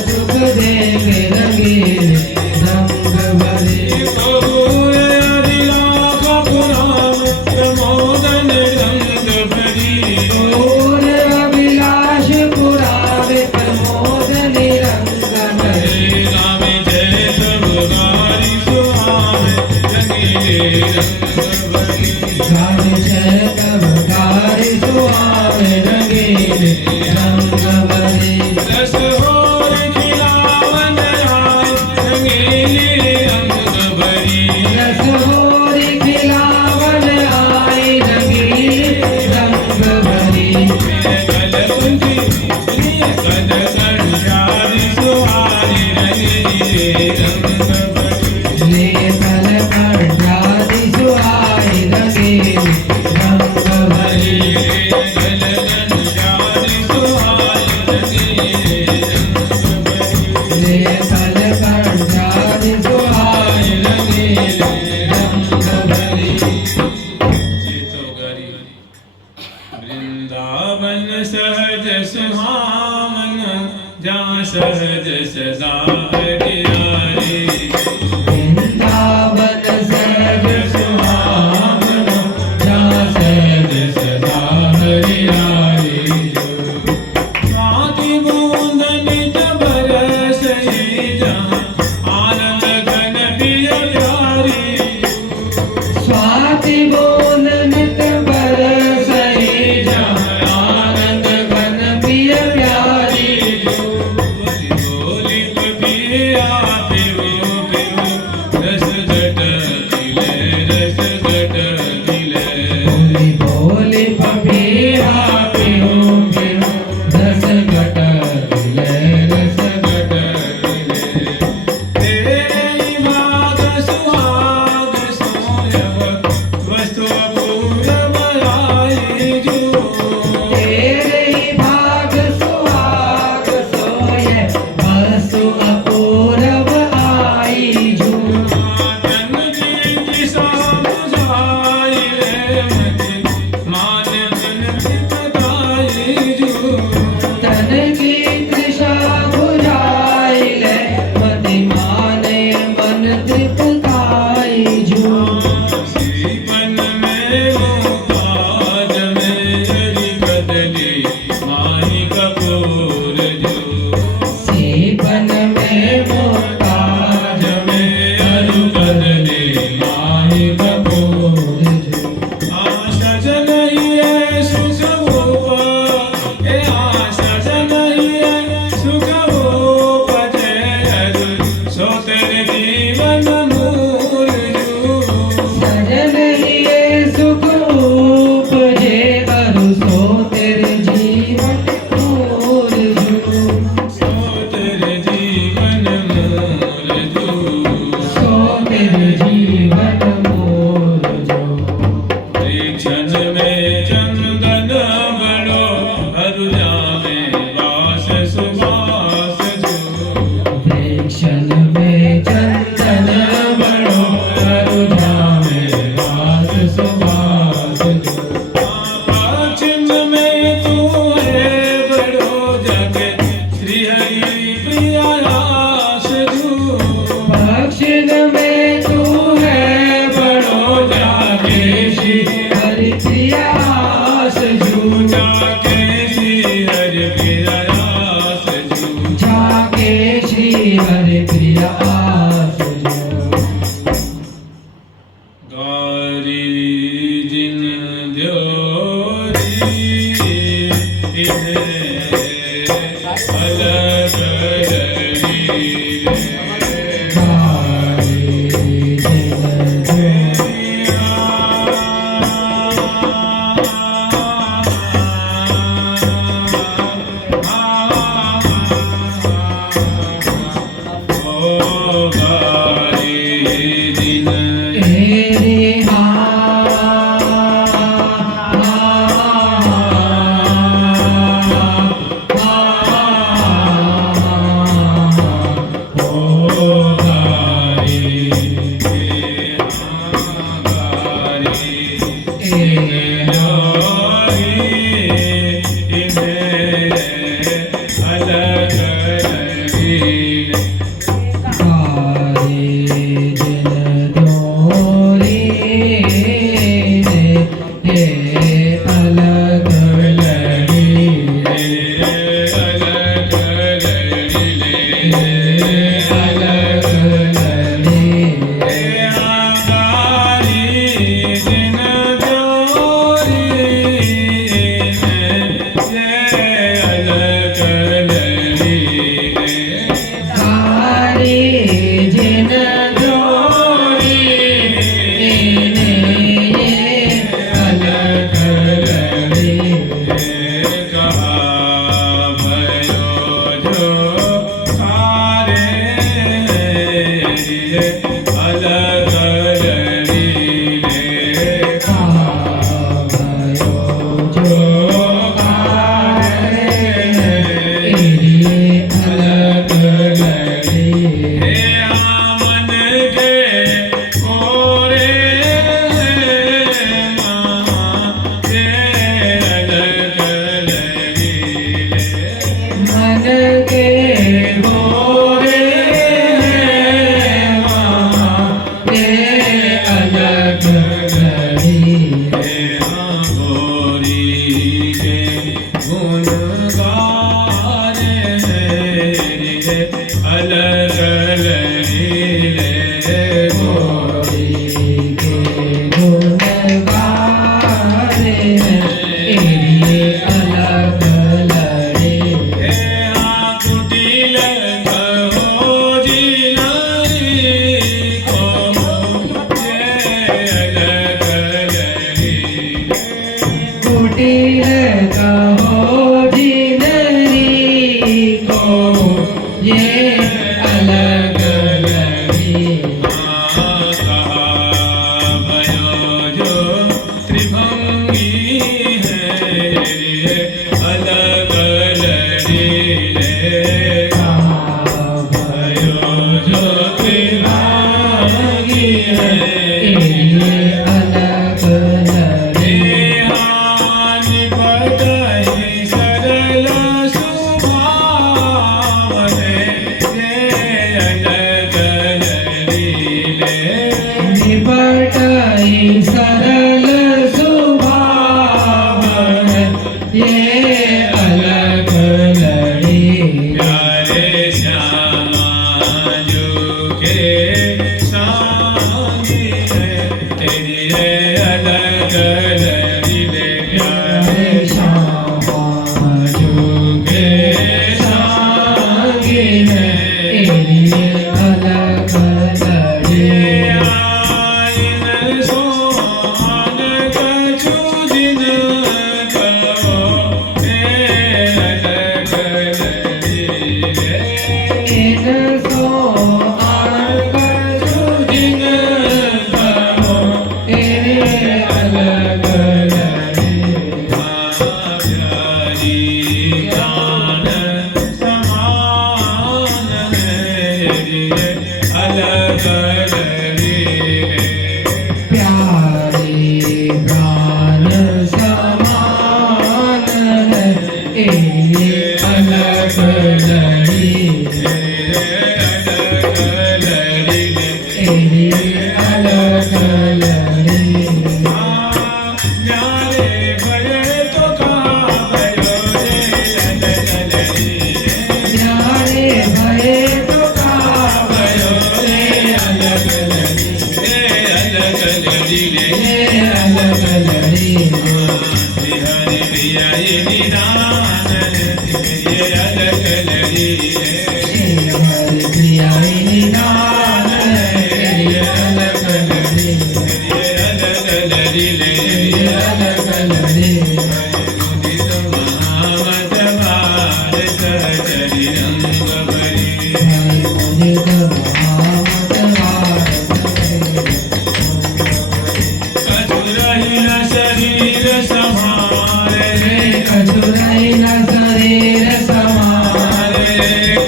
सुख देंगे रंगीले रंग भरी और अभिलाष पुरावे प्रमोद निरंग भरी गान जय तब गारी सुहावे रंगीले रंग भरी रस होर खिलावन आए रंगीली रंग भरी रस होरी खिलावन आई रंगीले रंग भरी कल कुंजी कल कंजारी सुहारी रंगीली रंग भरी ले कल कंजारी सुहाई रंगीले रंग भरी कल कंजारी सुहारी रंगीली रंग भरी ले कल कंजारी सुहाई रंगीले रंग गारी जिन द्योरी अलग अलग लड़ी रे अलग लड़ी श्री हरि प्रिया ये निदान ये अलग लड़ी रे श्री हरि प्रिया ये निदान ये अलग लड़ी ये अलग लड़ी रे ये अलग लड़ी मुदित महामत भारत चरि रंग भरी मुदित महामत कछुरहिन शरीर समारे कछुरहिन शरीर समारे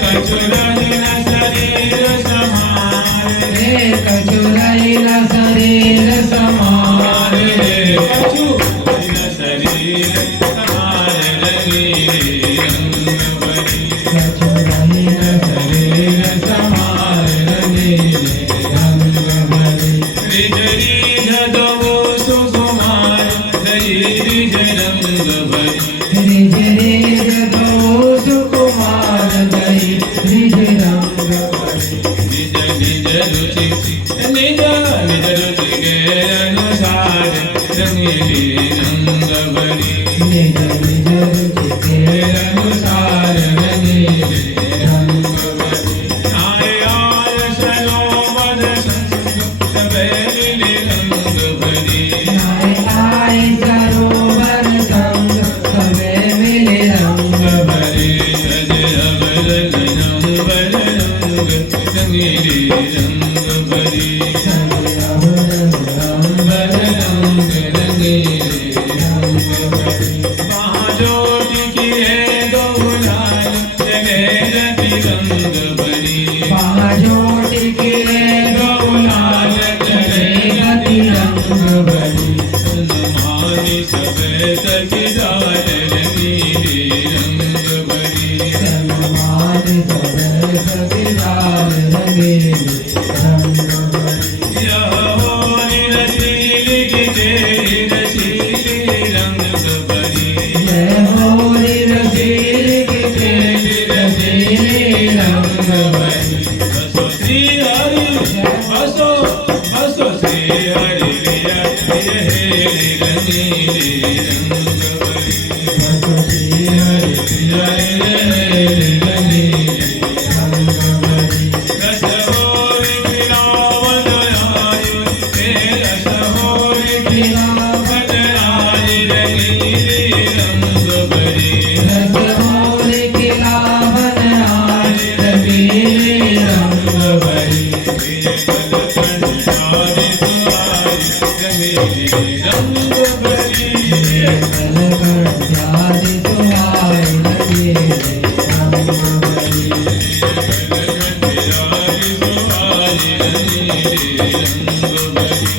कछुरहिन शरीर समारे कछुरहिन शरीर समारे कछुरहिन शरीर समारे रंग भरी कछुरहिन शरीर समारे रंग भरी रिजरी जदो सुकुमार दई रंग भरी रिजरी जदो सुकुमार दई रंग भरी निज निज रुचि निज निज रुचि के अनुसार रंगीली रंग भरी निज निज रुचि के अनुसार रंगीली रंग भरी आय आय सरोवर संग सबे मिली रंग भरी आय आय सरोवर संग सबे मिली रंग भरी सज अवर नंबर रंग रंगीली रंग भरी सज अवर नंबर रंग रंगीली रंग भरी महाजोटी किए दो लाल जगे रति रंग भरी महाजोटी किए दो लाल जगे रति रंग भरी सन्मानी सबे सखीदार रंगीली रंग भरी सन्मानी सबे सखीदार रंगीली रंग भरी यह होरी रसीली की तेरी रसीली रंग भरी यह होरी रसीली की तेरी रसीली रंग भरी बसो श्री हरि बसो बसो श्री हरि प्रिया ये हेली रंगीली रंग भरी बसो श्री हरि प्रिया ये हेली रंगीली रंग भरी रस होरी खिलावन आयु हे रस होरी खिलावन आयु रंगीली रंग भरी रस होरी खिलावन आयु रंगीली रंग भरी प्रिय कलकंठ आदि सुहारी रंगीली रंग भरी प्रिय कलकंठ आदि सुहारी रंगीली रंग भरी कलकंठ आदि सुहारी रंगीली रंग भरी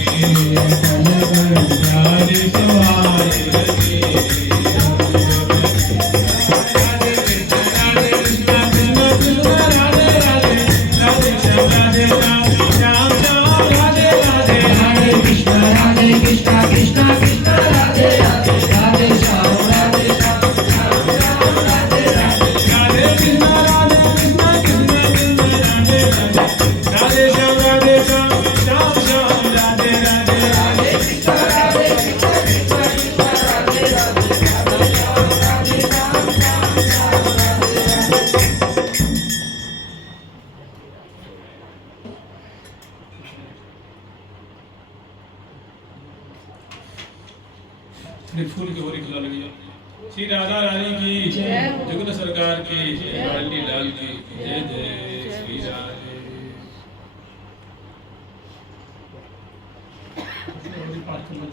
कलकंठ आदि सुहारी रंगीली रंग भरी राधे कृष्ण कृष्ण कृष्ण राधे राधे राधे श्याम राधे श्याम श्याम राधे राधे राधे कृष्ण कृष्ण कृष्ण राधे राधे राधे श्याम राधे श्याम श्याम श्याम राधे राधे राधे कृष्ण कृष्ण कृष्ण राधे राधे राधे श्याम राधे श्याम श्याम श्याम राधे राधे राधे कृष्ण कृष्ण कृष्ण राधे राधे राधे श्याम राधे श्याम श्याम श्याम राधे राधे फूल की होरी खिला लगी श्री राधा रानी की जगत सरकार की लाली लाल की जय जय श्री राधे होरी पाठ कर लो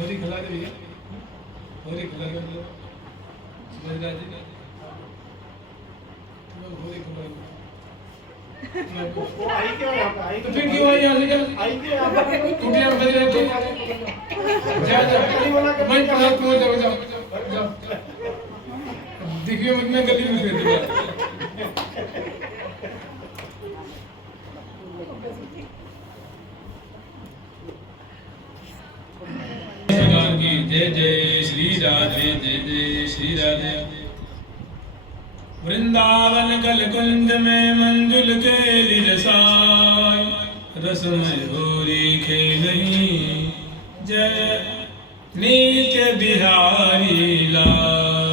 होरी खिला के दिया होरी खिला के समझ रहा जी होरी खिला वो आई क्यों यहाँ पे? आई तो फिर क्यों आई यहाँ से क्या आई क्यों यहाँ पे? टूटे हम बज रहे थे जा जा मैं पढ़ा तू जाओ जाओ देखिए मैं गली में फेंक दिया भगवान की जय जय श्री राधे जय जय श्री राधे वृंदावन कल कुंज में मंजुल के लिरसाय रसमय होरी खेलही जय नित्य बिहारी लाल।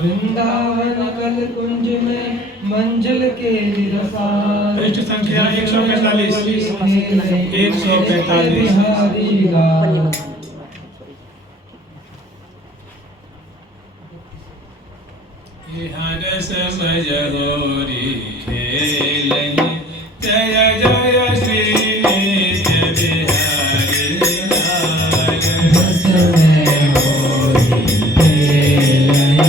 वृंदावन कल कुंज में मंजिल के रसाल पृष्ठ संख्या 145 145 बिहारी लाल। रसमय होरी खेलही जय जय श्री नित्य बिहारी लाल। रसमय होरी खेलहि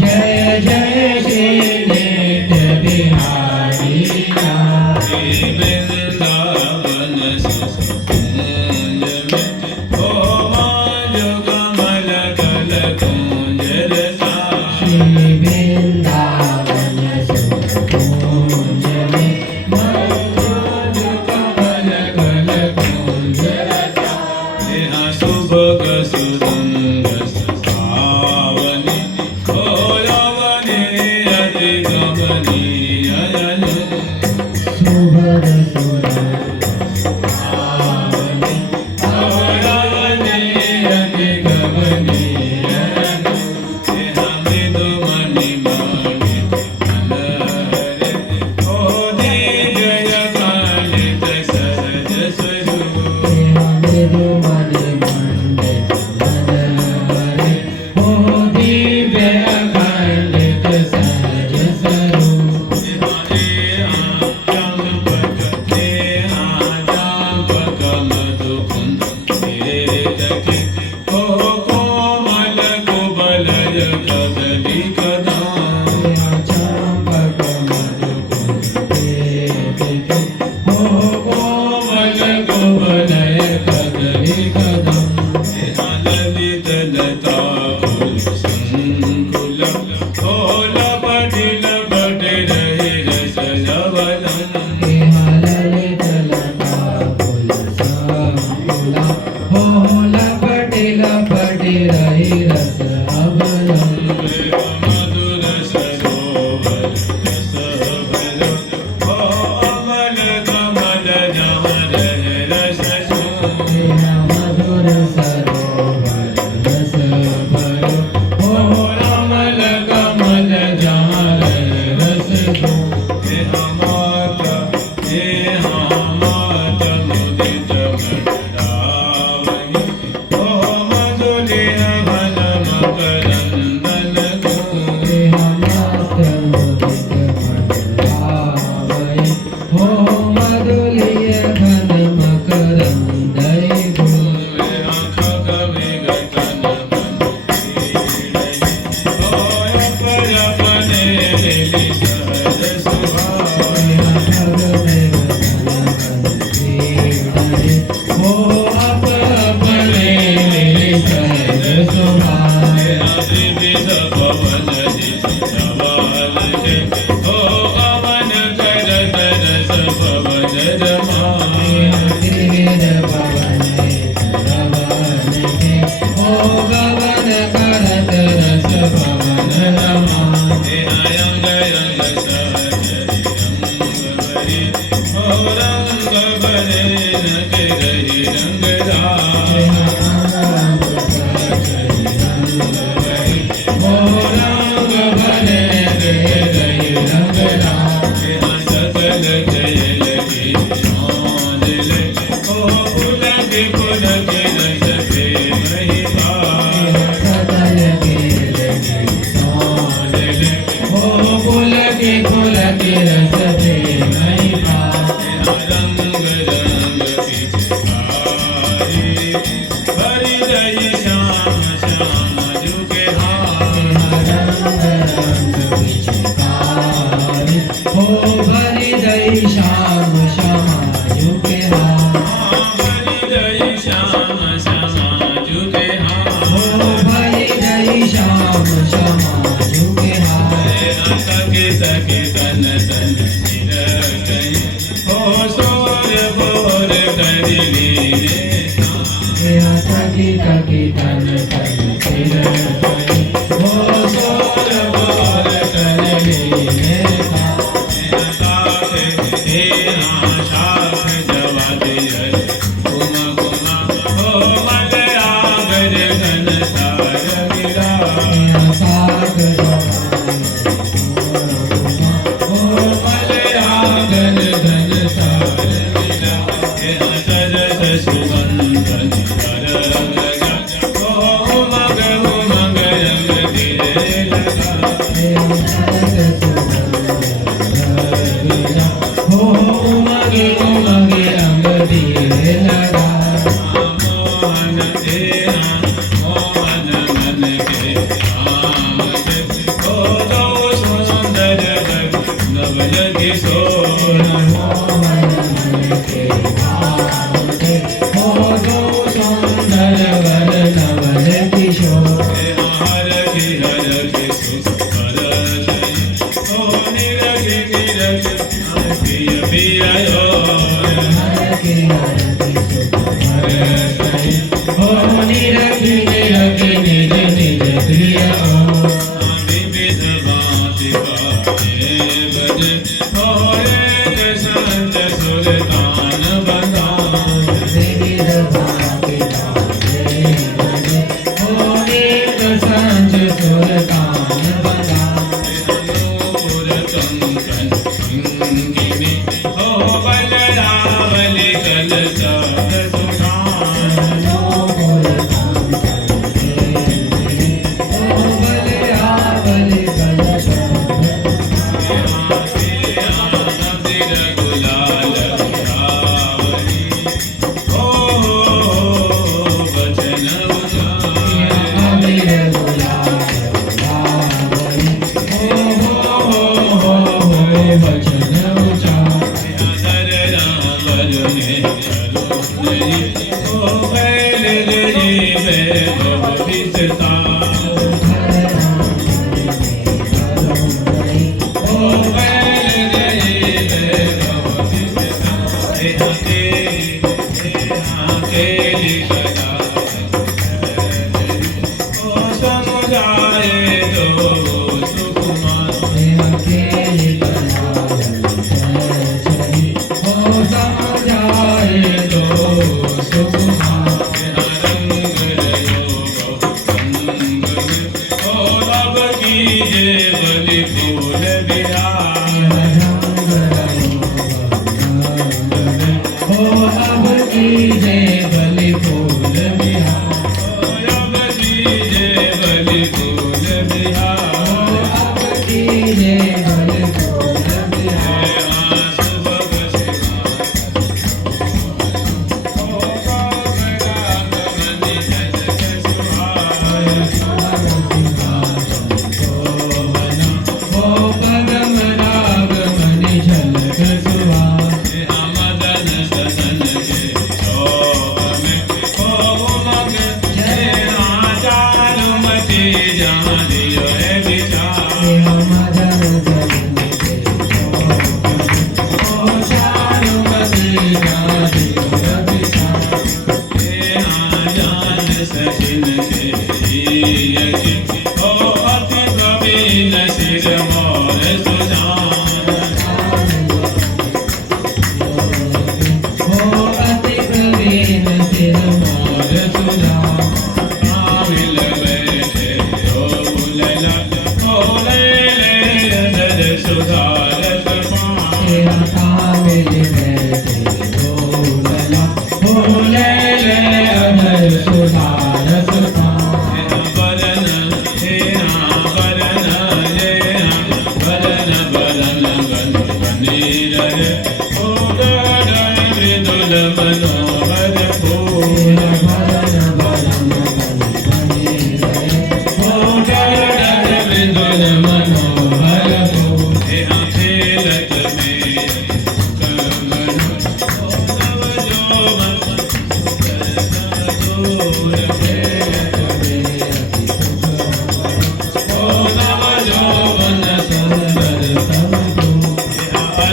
जय जय श्री नित्य बिहारी लाल। वृंदावन सुकुंज में ओ मांझ कमल कल कुंज रसाल। श्री वृंदावन सुकुंज में मंजुल कमल कल कुंज रसाल। यहाँ सुभग सुरंग सुहावनी ओ यवनी अति गमनीय अनु। सुभग सुरंग सुहावनी ओ यवनी अति गमनीय अनु। यहाँ मृदु मणि माणिक मनहरे ओ दिव्य कांडित सहज स्वरूप। मृदुमणि मंडित मनहरे ओ दिव्य अखंडित सहज स्वरूप। चंपक मधुकुंज देविके ओ कोमल कुबलय कदली कदम। ललित लता फूल संकुला हो लपटी लपटी रही रस अबलम। मधुर सरोवर रस भरो ओ अमल कमल जहाँ रहे रस सो। मधुर सरोवर रस भरो ओ अमल कमल जहाँ रहे रस सो। मात मुदित मंडावनी ओ मधुलिय घन मकरंदन को। मात्र मुदित मंडलावै हो मधुलिय घन मकरंदय गुण। ओ अपने मिली सहज स्वभाव। तीर पवन रवन के ओ गवन करत रस पवन रमा। रंग भरे न के रही रंगदार। ओ रंग भले गे गई रंगदार। सकल जय लगी मांझल ओ पुलक पुलक रस प्रेम ही पार। सकल के लगे सांझल ओ पुलक पुलक रस प्रेम ही पार। रंग रंग पिचकारी भरी दई श्याम श्याम झुके हार। रंग रंग पिचकारी हो भरी दई श्याम श्यामा झुके हाथ भरी जय श्याम श्यामा झुके हाथ भले जय श्याम श्यामा झुके हाथ सके सके तन तन सिर कहीं हो सोर बोर करी सके सके तन तन सिर कहीं हो सोर बोर करी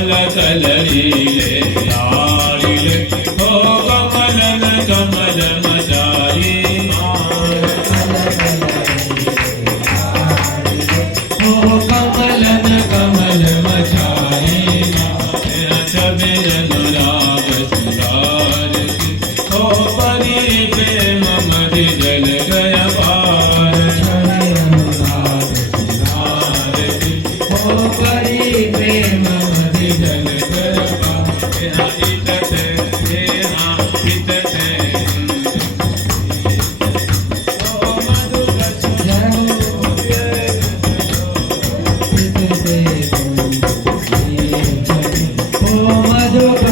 कमल कलरीले लारिले ओ कमलन कमल मचाई ओ कमलन कमल मचाई छवि अनुराग सुधार ओ परी प्रेम मधि जल गया पार छवि अनुराग सुधार ओ परी प्रेम मधि जल गया पार हित से हित से ओ मधुर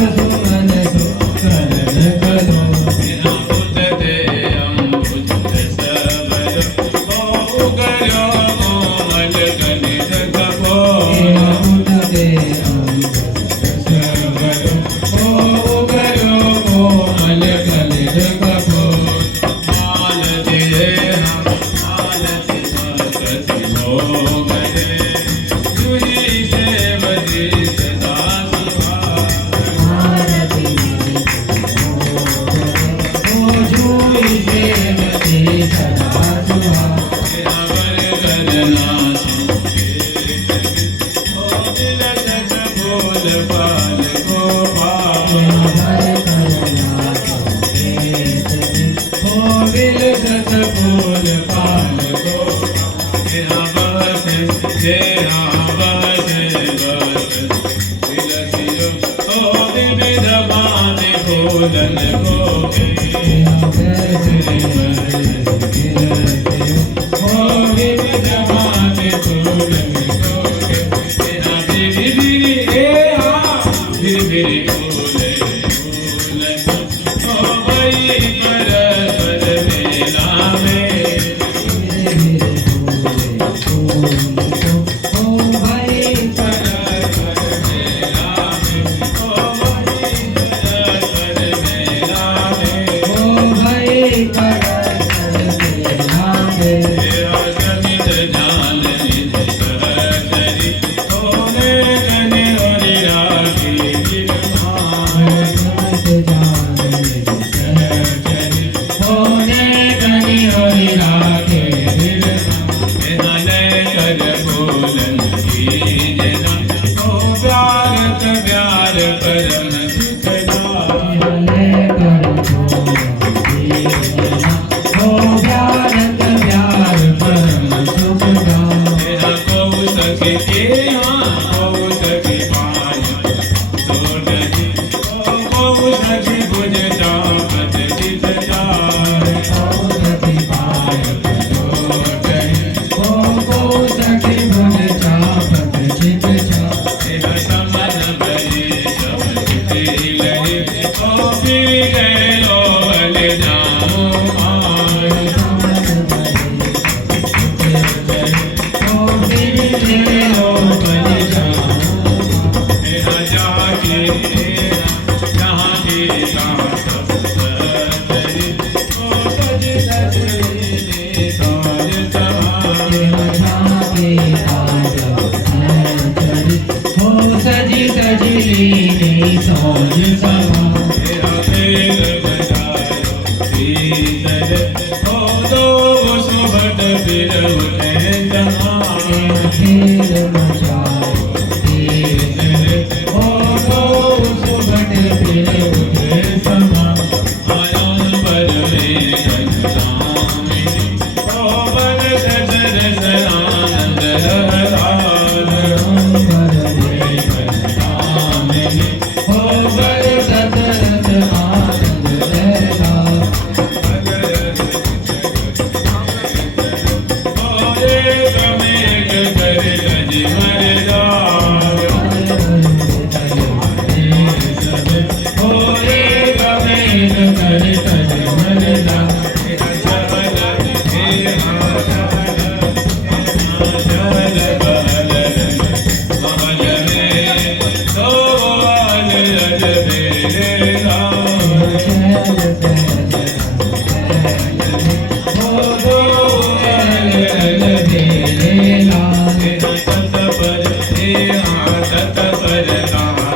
तत पर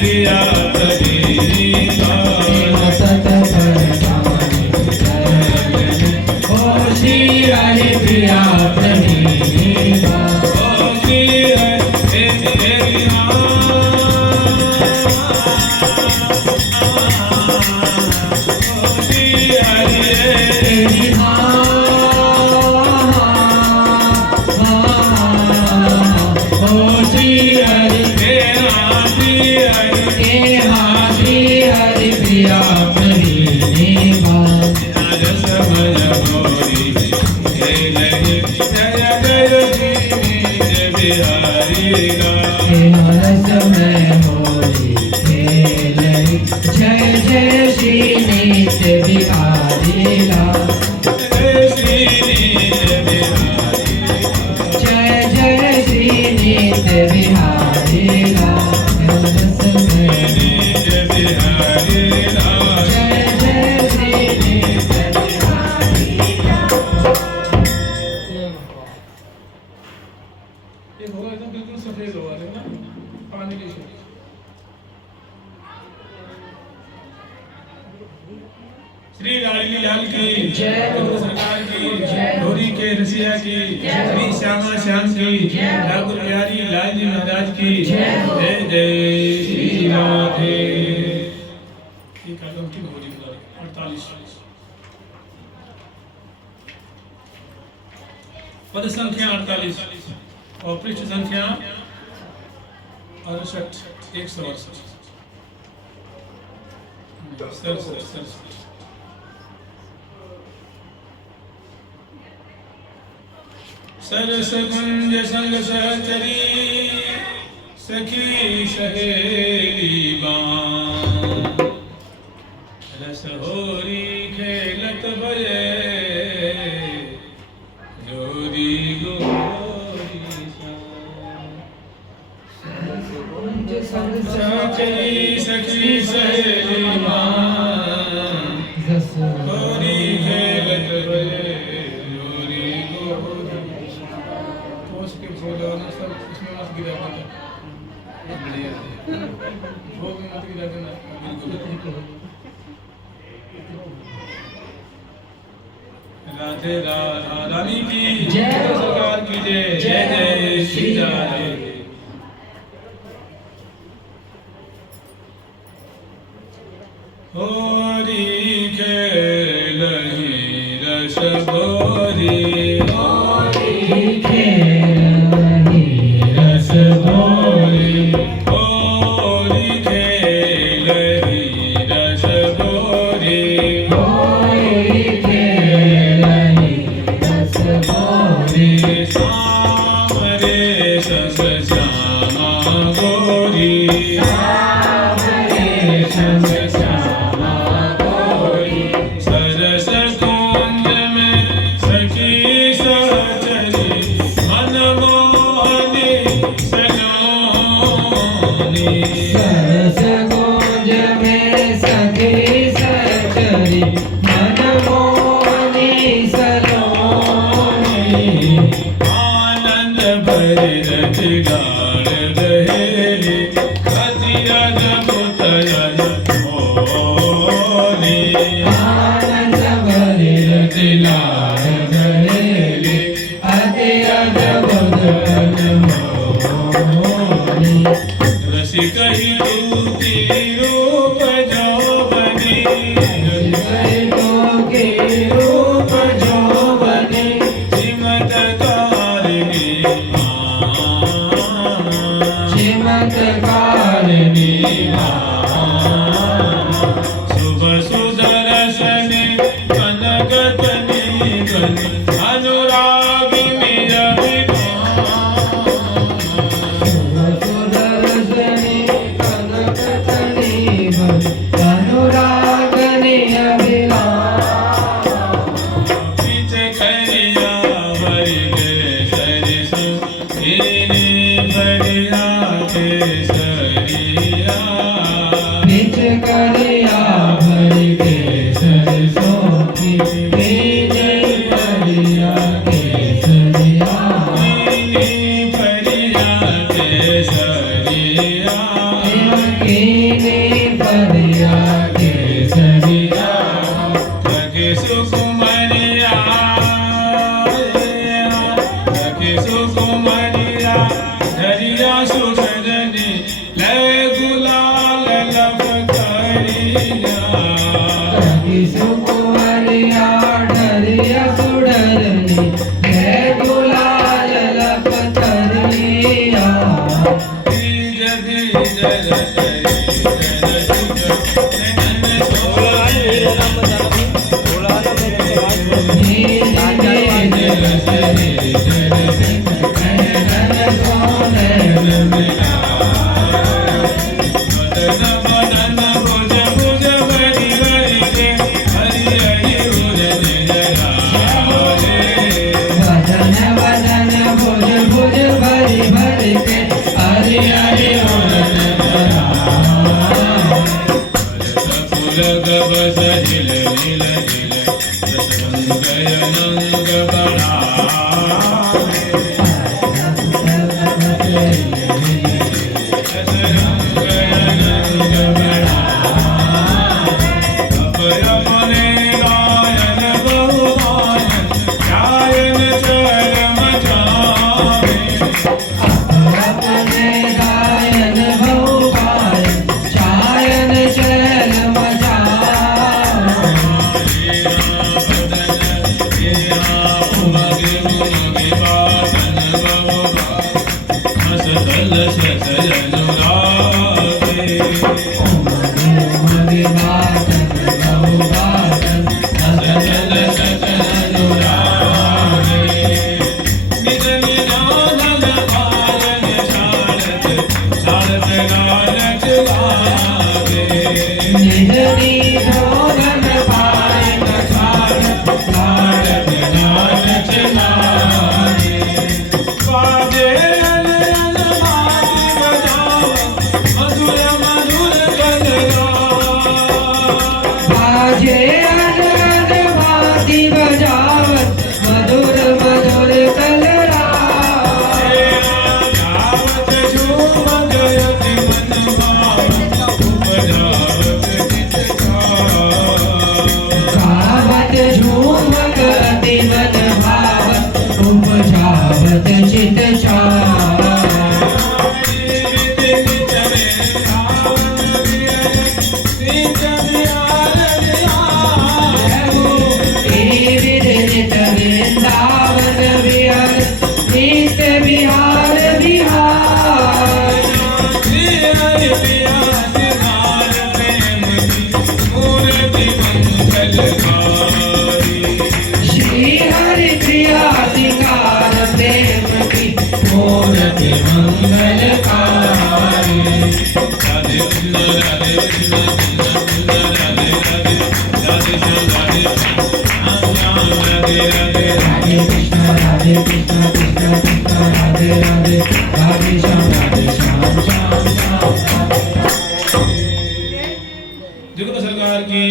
प्रिया प्रेमी सत परतावनी ओ श्री हरि प्रिया प्रेमी ओ श्री हरि जय जय श्री नित्य बिहारी लाल जय जय श्री नित्य बिहारी लाल जय जय श्री नित्य बिहारी ये होगा एकदम बिल्कुल सफेद होगा देखना पानी के शेड श्री लाडली लाल की जय गुरु सरकार की जय गौरी के रसिया की श्री श्यामा श्याम की ठाकुर प्यारी लाल जी महाराज की जय जय श्री राधे। ये कलम की गौरी 48 पद संख्या 48 और पृष्ठ संख्या 68 168 सरस कुंज संग सहचरी सखी सहेली बां रस होरी खेलत भये जोरी गोरी सहचरी सखी सहेली बां होरी खेलत भये जोरी गोरी कोस के बोलो ना सब इसमें मत गिरा देना बढ़िया भोग में मत गिरा देना बिल्कुल राधे राधा रानी की जय सरकार की जय जय जय श्री राधे। होरी खेलहि रस भोरी होरी खेलहि रस भोरी होरी खेलहि रस भोरी होरी खेलहि रस भोरी श्याम रे सस श्यामा गोरी सावरे सस श्यामा गोरी सरस कुंज में सखी सहचरी मन मोहनी सलोनी सरस गुंज में सखी सहचरी मन मोहनी सलोनी आनंद भरे रच गाड़ बहेली अति अद्भुत होली आनंद भरे रतिलाल गहेली अति अद्भुत मोहनी रसिक ही तूती रूप जौवनी के रूप जोबनी श्रीमत तारिणी चमत्कारिणी शुभ सुदर्शनी कनकतनी गनी अनुरागिनी सुदर्शनी कनकतनी अनुरागनी अभिलाष पीछ खरिया भरि केसरी सुनी भरिया केसरिया निज करिया भरि केसर सोखी निज करिया केसरिया भरिया केसरिया की करिया सुशरने लय गुलाल लपकड़िया सुकुमारिया डरिया सुडरनी है गुलाल लपकड़िया धीज धीज रसरी जगत सरकार की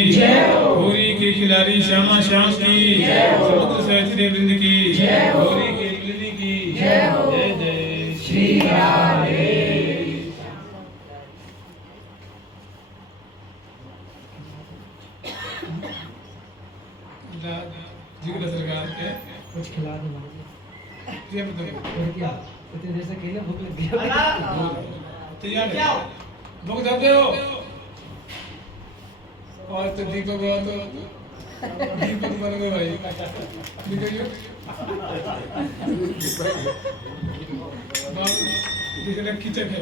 होरी के खिलाड़ी श्यामा श्याम की समुद्र सहचरी वृंद की होरी के मिलनी की जय जय श्री राधे। जगत सरकार के कुछ खिला दो ये मतलब और क्या इतने देर से खेले भूख लग गया तैयार है लोग जाते हो और तो दीपक हुआ तो दीपक बन गए भाई निकलियो किचन है